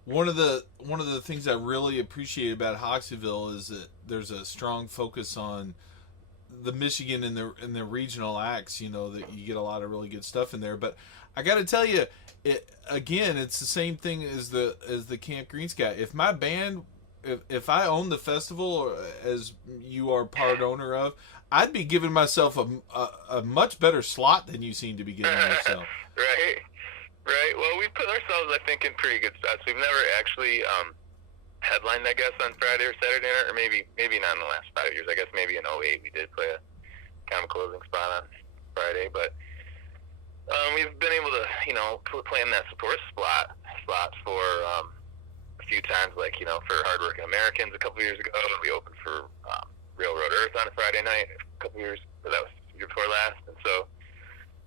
One of the things I really appreciate about Hoxeyville is that there's a strong focus on the Michigan and the regional acts. That you get a lot of really good stuff in there. But I got to tell you, it's the same thing as the Camp Greensky. If my band, if I own the festival, as you are part owner of, I'd be giving myself a much better slot than you seem to be giving yourself. Right. Well, we put ourselves, I think, in pretty good spots. We've never actually headlined, I guess, on Friday or Saturday night, or maybe not in the last 5 years. I guess maybe in 2008 we did play a kind of closing spot on Friday, but we've been able to, play in that support slot for a few times, like, for Hardworking Americans a couple years ago. We opened for Railroad Earth on a Friday night a couple years, but that was the year before last, and so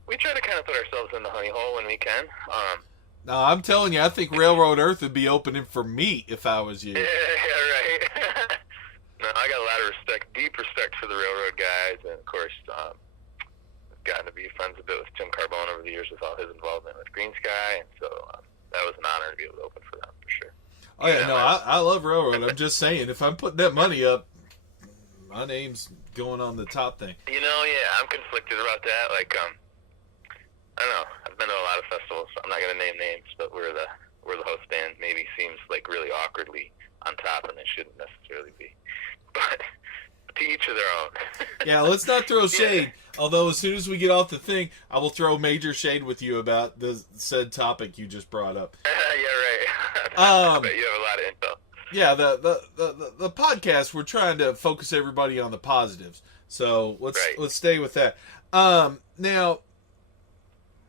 we try to kind of put ourselves in the honey hole when we can. No, I'm telling you, I think Railroad Earth would be opening for me if I was you. Yeah, right. No, I got a lot of deep respect for the Railroad guys, and of course, I've gotten to be friends a bit with Tim Carbone over the years with all his involvement with Greensky, and so that was an honor to be able to open for them, for sure. Oh yeah, no, I love Railroad. I'm just saying, if I'm putting that money up, my name's going on the top thing. I'm conflicted about that. Like, I don't know. I've been to a lot of festivals. I'm not going to name names, but we're the host band. Maybe seems like really awkwardly on top, and it shouldn't necessarily be. But to each of their own. Yeah, let's not throw shade. Although as soon as we get off the thing, I will throw major shade with you about the said topic you just brought up. Yeah, right. I bet you have a lot of info. Yeah, the podcast, we're trying to focus everybody on the positives. So let's stay with that. Now,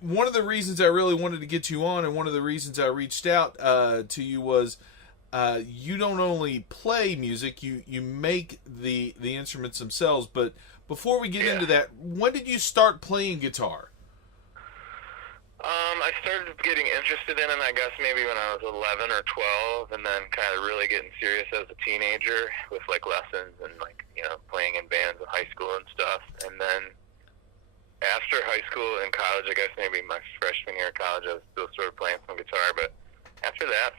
one of the reasons I really wanted to get you on, and one of the reasons I reached out to you was you don't only play music, you make the instruments themselves. But before we get into that, when did you start playing guitar? I started getting interested in it, I guess, maybe when I was 11 or 12, and then kind of really getting serious as a teenager with, like, lessons and, like, playing in bands in high school and stuff. And then after high school and college, I guess maybe my freshman year of college, I was still sort of playing some guitar. But after that,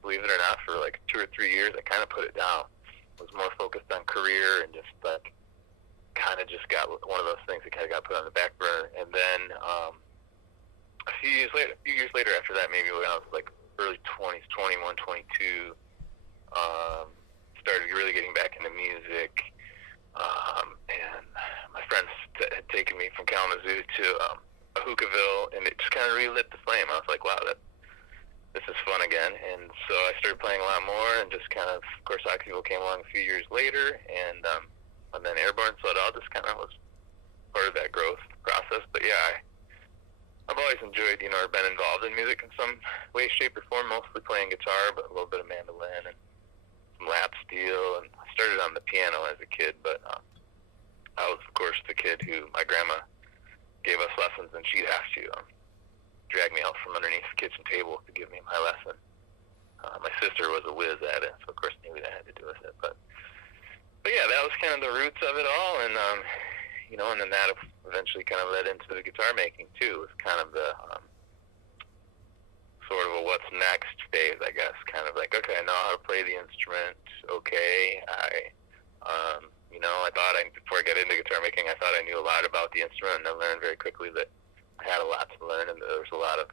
believe it or not, for, like, 2 or 3 years, I kind of put it down. I was more focused on career and just, like, kind of just got one of those things that kind of got put on the back burner. And then a few years later after that, maybe when I was like early 20s, 21, 22, started really getting back into music. And my friends had taken me from Kalamazoo to Hoxeyville, and it just kind of relit the flame. I was like, wow, this is fun again. And so I started playing a lot more, and just kind of course, Hoxeyville came along a few years later, and then Airborne, so it all just kind of was part of that growth process. But yeah, I've always enjoyed, or been involved in music in some way, shape, or form, mostly playing guitar, but a little bit of mandolin and some lap steel. And I started on the piano as a kid, but I was, of course, the kid who my grandma gave us lessons, and she'd have to drag me out from underneath the kitchen table to give me my lesson. My sister was a whiz at it, so of course maybe that had to do with it. But yeah, that was kind of the roots of it all, and and then that eventually kind of led into the guitar making too. It was kind of the sort of a what's next phase, I guess. Kind of like, okay, I know how to play the instrument. Okay, I thought before I got into guitar making, I thought I knew a lot about the instrument, and I learned very quickly that I had a lot to learn, and there was a lot of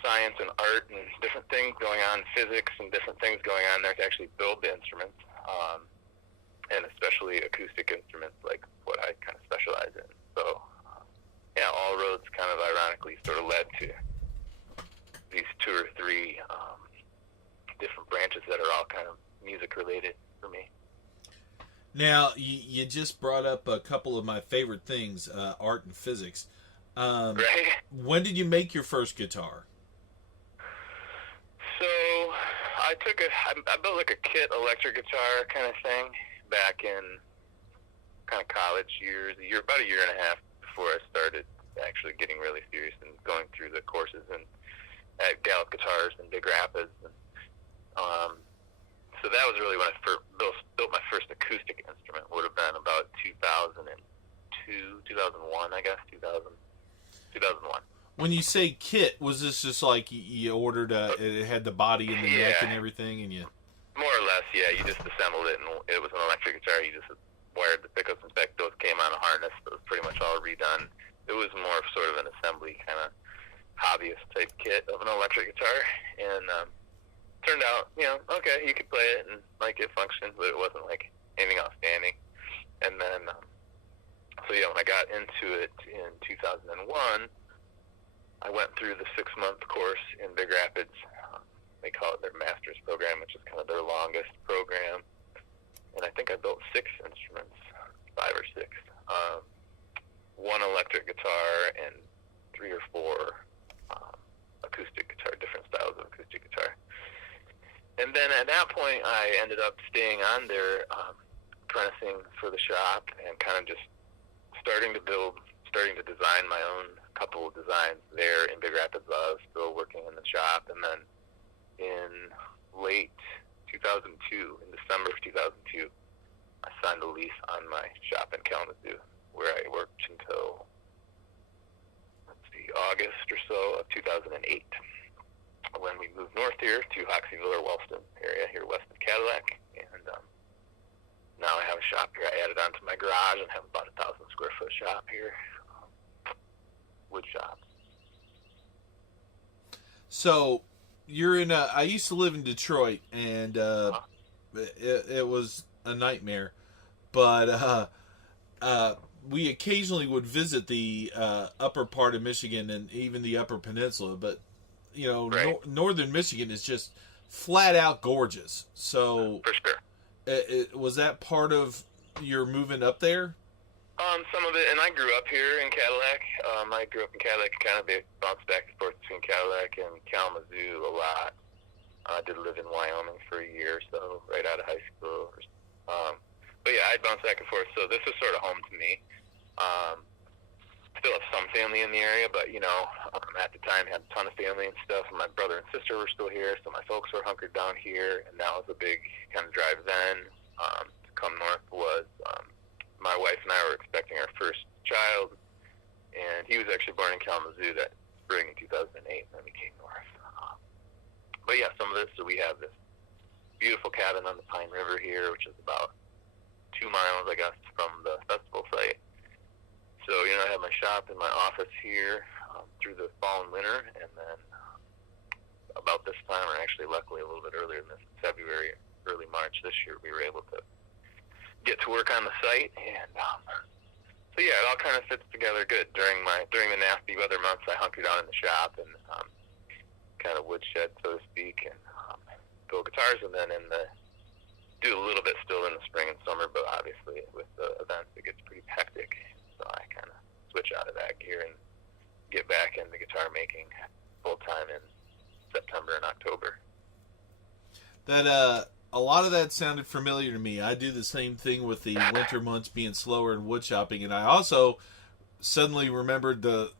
science and art and different things going on, physics and different things going on there to actually build the instrument, and especially acoustic instruments like what I kind of specialize in. So, yeah, all roads kind of ironically sort of led to these two or three different branches that are all kind of music related for me. Now, you just brought up a couple of my favorite things, art and physics. Right? When did you make your first guitar? So I built like a kit electric guitar kind of thing back in kind of college years, about a year and a half before I started actually getting really serious and going through the courses at Gallup Guitars in Big Rapids. And, so that was really when I first built my first acoustic instrument. Would have been about 2001, I guess, 2001. When you say kit, was this just like you ordered it had the body and the neck and everything, and you? More or less, yeah. You just assembled it, and it was an electric guitar. You just wired the pickups. In fact, those came on a harness. It was pretty much all redone. It was more of sort of an assembly kind of hobbyist type kit of an electric guitar, and turned out, okay, you could play it and like it functioned, but it wasn't like anything outstanding. And then, so yeah, when I got into it in 2001, I went through the 6-month course in Big Rapids. They call it their master's program, which is kind of their longest program. And I think I built 6 instruments, 5 or 6. 1 electric guitar and 3 or 4 acoustic guitar, different styles of acoustic guitar. And then at that point, I ended up staying on there, apprenticing for the shop, and kind of just starting to design my own couple of designs there in Big Rapids. I was still working in the shop, and then in late 2002, in December of 2002, I signed a lease on my shop in Kalamazoo, where I worked until, August or so of 2008. When we moved north here to Hoxeyville or Wellston area here west of Cadillac, and now I have a shop here. I added onto my garage and have about 1,000 square foot shop here, wood shop. So you're in I used to live in Detroit, and it was a nightmare, but we occasionally would visit the upper part of Michigan and even the Upper Peninsula, but right. Northern Michigan is just flat out gorgeous. So, for sure, was that part of your moving up there? Some of it, and I grew up here in Cadillac. I grew up in Cadillac, kind of bounced back and forth between Cadillac and Kalamazoo a lot. I did live in Wyoming for a year or so, right out of high school. But yeah, I'd bounce back and forth, so this was sort of home to me. Still have some family in the area, but at the time had a ton of family and stuff. And my brother and sister were still here, so my folks were hunkered down here, and that was a big kind of drive then. To come north was my wife and I were expecting our first child, and he was actually born in Kalamazoo that spring in 2008, and then we came north. But yeah, some of this, so we have this beautiful cabin on the Pine River here, which is about 2 miles, I guess, from the festival site. So, I have my shop and my office here through the fall and winter, and then about this time, or actually luckily a little bit earlier than this, February, early March this year, we were able to get to work on the site, and so yeah, it all kind of fits together good. During the nasty weather months, I hunker down in the shop and kind of woodshed, so to speak, and build guitars, and then do a little bit still in the spring and summer, but obviously with the events it gets pretty hectic, so I kind of switch out of that gear and get back into guitar making full time in September and October. That a lot of that sounded familiar to me. I do the same thing with the winter months being slower in wood shopping, and I also suddenly remembered the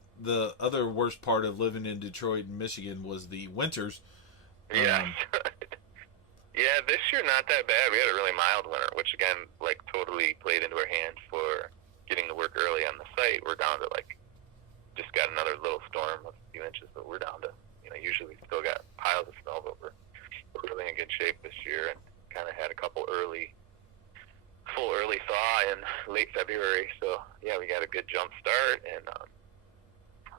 other worst part of living in Detroit, Michigan, was the winters. Yeah. Yeah, this year not that bad. We had a really mild winter, which again, like, totally played into our hand for getting to work early on the site. We're down to, like, just got another little storm of a few inches, but we're down to, usually we still got piles of snow, but we're really in good shape this year, and kind of had a couple full early thaw in late February. So yeah, we got a good jump start, and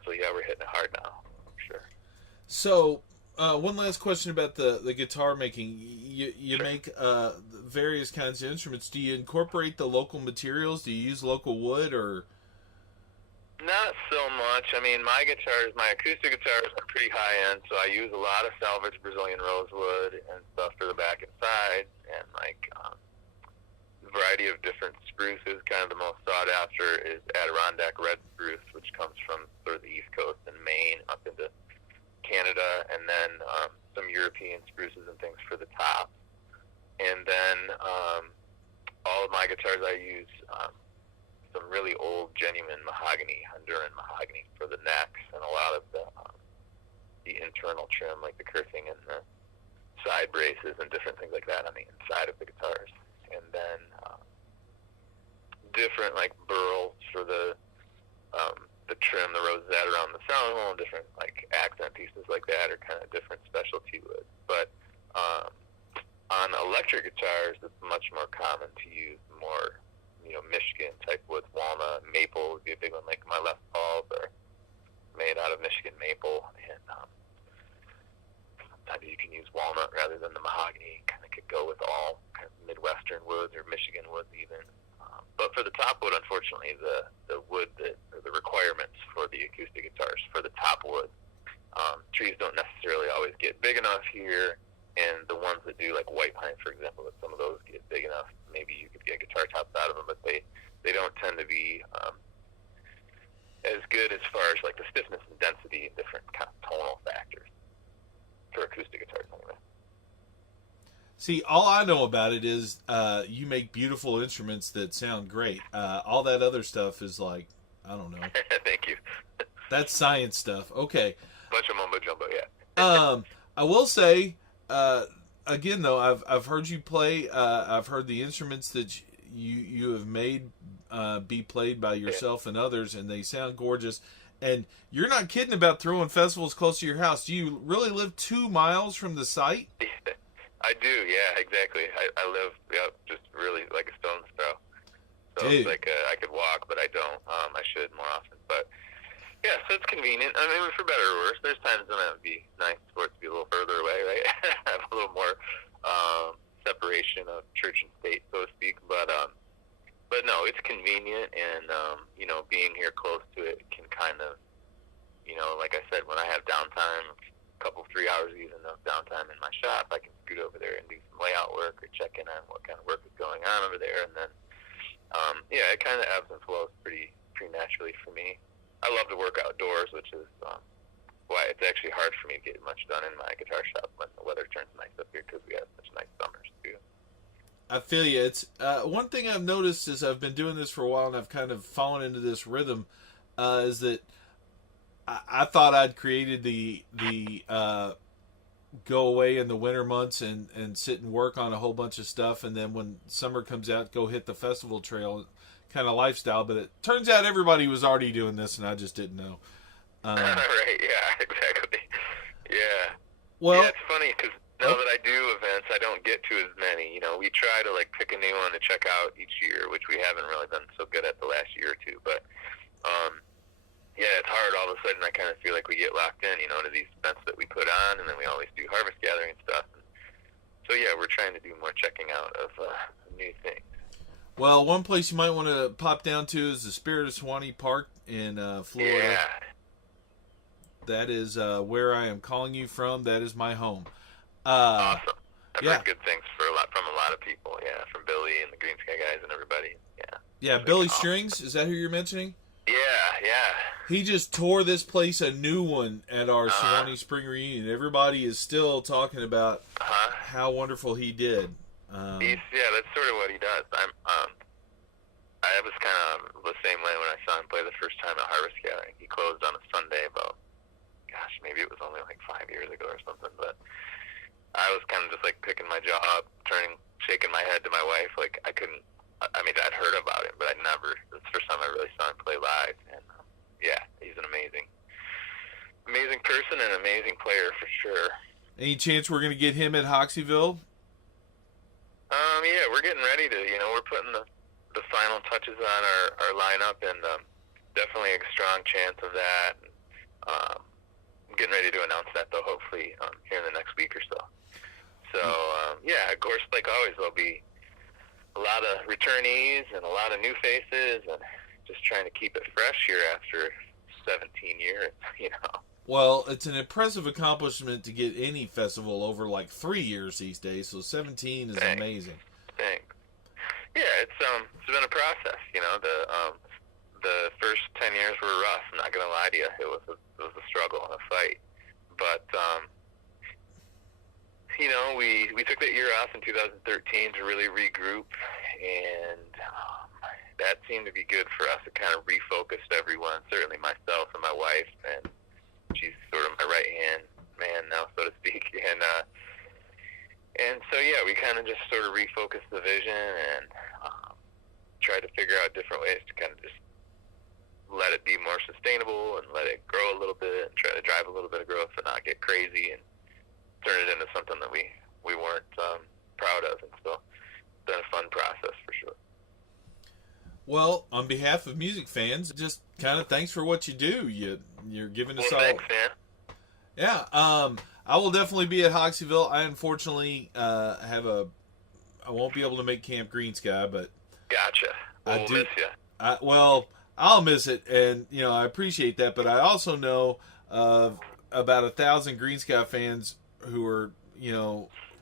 so yeah, we're hitting it hard now, for sure. So one last question about the guitar making. You Sure. make various kinds of instruments. Do you incorporate the local materials? Do you use local wood, or? Not so much. I mean, my acoustic guitars are pretty high end, so I use a lot of salvage Brazilian rosewood and stuff for the back and sides, and like a variety of different spruces. Kind of the most sought after is Adirondack red spruce, which comes from sort of the East Coast and Maine up into Canada, and then some European spruces and things for the tops. And then all of my guitars I use some really old, genuine mahogany, Honduran mahogany for the necks, and a lot of the internal trim, like the kerfing and the side braces and different things like that on the inside of the guitars. And then different, like, burls for the trim, the rosette around the sound hole, and different, like, accent pieces like that are kind of different specialty woods. But on electric guitars, it's much more common to use more Michigan type woods. Walnut, maple would be a big one. Like my Les Pauls are made out of Michigan maple, and sometimes you can use walnut rather than the mahogany. Kind of could go with all kind of Midwestern woods or Michigan woods even. But for the top wood, unfortunately, the wood or the requirements for the acoustic guitars for the top wood, trees don't necessarily always get big enough here. And the ones that do, like white pine, for example, if some of those get big enough, maybe you could get guitar tops out of them, but they don't tend to be as good as far as like the stiffness and density and different kind of tonal factors for acoustic guitars anyway. See, all I know about it is you make beautiful instruments that sound great. All that other stuff is like, I don't know. Thank you. That's science stuff. Okay. Bunch of mumbo jumbo, yeah. I will say, again though, I've heard you play. I've heard the instruments that you have made be played by yourself and others, and they sound gorgeous. And you're not kidding about throwing festivals close to your house. Do you really live 2 miles from the site? I do, yeah, exactly. I live, just really like a stone's throw. So Dude. it's like I could walk, but I don't. I should more often. But yeah, so it's convenient. I mean, for better or worse, there's times when it would be nice for it to be a little further away, right? Have a little more separation of church and state, so to speak. But no, it's convenient, and being here close to it can kind of, like I said, when I have downtime, a couple 3 hours even of downtime in my shop, I can scoot over there and do some layout work or check in on what kind of work is going on over there, and then it kind of ebbs and flows pretty naturally for me. I love to work outdoors, which is why it's actually hard for me to get much done in my guitar shop when the weather turns nice up here, because we have such nice summers too. I feel you. It's one thing I've noticed is I've been doing this for a while, and I've kind of fallen into this rhythm. Is that I thought I'd created the go away in the winter months and sit and work on a whole bunch of stuff, and then when summer comes out, go hit the festival trail kind of lifestyle. But it turns out everybody was already doing this, and I just didn't know. Right, yeah, exactly. Yeah. Well, yeah, it's funny because now that I do events, I don't get to as many. We try to like pick a new one to check out each year, which we haven't really been so good at the last year or two. But yeah, it's hard. All of a sudden, I kind of feel like we get locked in, to these events that we put on, and then we always do harvest gathering and stuff. And so yeah, we're trying to do more checking out of new things. Well, one place you might want to pop down to is the Spirit of Swanee Park in Florida. Yeah. That is where I am calling you from. That is my home. Awesome. I've yeah. heard good things from a lot of people. Yeah, from Billy and the Greensky guys and everybody. Yeah. Yeah, Billy Strings. Is that who you're mentioning? Yeah. He just tore this place a new one at our Swanee Spring Reunion. Everybody is still talking about how wonderful he did. That's sort of what he does. I was kind of the same way when I saw him play the first time at Harvest Gathering. He closed on a Sunday about, maybe it was only like 5 years ago or something, but I was kind of just like picking my jaw up, shaking my head to my wife. Like I'd heard about him, but I'd never, it was the first time I really saw him play live. And he's an amazing person and an amazing player for sure. Any chance we're going to get him at Hoxeyville? Yeah, we're getting ready to, we're putting the final touches on our lineup, and definitely a strong chance of that. I'm getting ready to announce that, though, hopefully here in the next week or so. So, of course, like always, there'll be a lot of returnees and a lot of new faces, and just trying to keep it fresh here after 17 years, Well, it's an impressive accomplishment to get any festival over like 3 years these days, so 17 is amazing. Thanks. Yeah, it's been a process, the first 10 years were rough, I'm not going to lie to you. It was a struggle and a fight. But, we took that year off in 2013 to really regroup, and that seemed to be good for us. It kind of refocused everyone, certainly myself and my wife, and she's sort of my right-hand man now, so to speak. And so, we kind of just sort of refocused the vision and tried to figure out different ways to kind of just let it be more sustainable and let it grow a little bit and try to drive a little bit of growth and not get crazy and turn it into something that we weren't proud of. And so it's been a fun process for sure. Well, on behalf of music fans, just kind of thanks for what you do. You're giving us all. Thanks, man. Yeah, I will definitely be at Hoxeyville. I unfortunately I won't be able to make Camp Greensky, but gotcha. We'll miss you. I'll miss it, and I appreciate that. But I also know of about 1,000 Greensky fans who are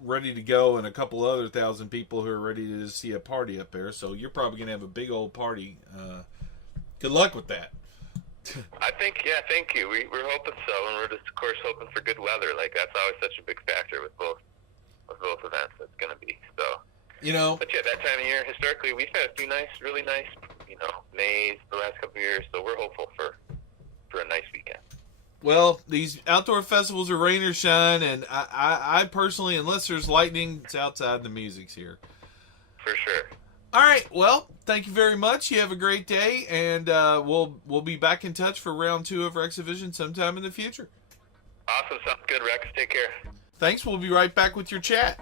ready to go, and a couple other 1,000 people who are ready to see a party up there. So you're probably gonna have a big old party. Good luck with that. I think, thank you. We're hoping so, and we're just, of course, hoping for good weather. Like that's always such a big factor with both events. It's going to be so. But that time of year, historically, we've had a few really nice, Mays the last couple of years. So we're hopeful for a nice weekend. Well, these outdoor festivals are rain or shine, and I personally, unless there's lightning, it's outside the music's here. For sure. All right. Well, thank you very much. You have a great day, and we'll be back in touch for round 2 of Rexivision sometime in the future. Awesome. Sounds good, Rex. Take care. Thanks. We'll be right back with your chat.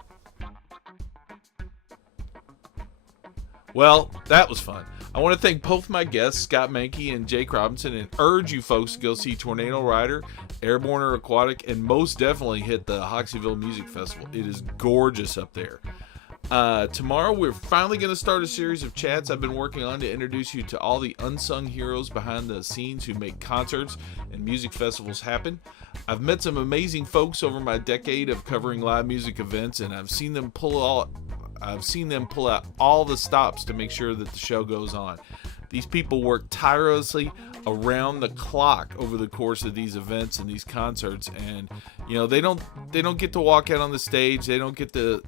Well, that was fun. I want to thank both my guests, Scott Manke and Jake Robinson, and urge you folks to go see Tornado Rider, Airborne or Aquatic, and most definitely hit the Hoxeyville Music Festival. It is gorgeous up there. Tomorrow we're finally going to start a series of chats I've been working on to introduce you to all the unsung heroes behind the scenes who make concerts and music festivals happen. I've met some amazing folks over my decade of covering live music events, and I've seen them pull out all the stops to make sure that the show goes on. These people work tirelessly around the clock over the course of these events and these concerts, and they don't get to walk out on the stage. They don't get to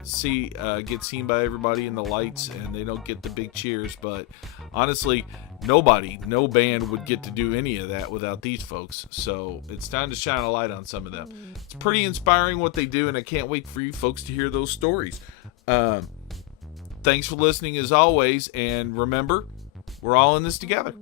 get seen by everybody in the lights, and they don't get the big cheers. But honestly, no band would get to do any of that without these folks. So it's time to shine a light on some of them. It's pretty inspiring what they do, and I can't wait for you folks to hear those stories. Thanks for listening as always, and remember, we're all in this together.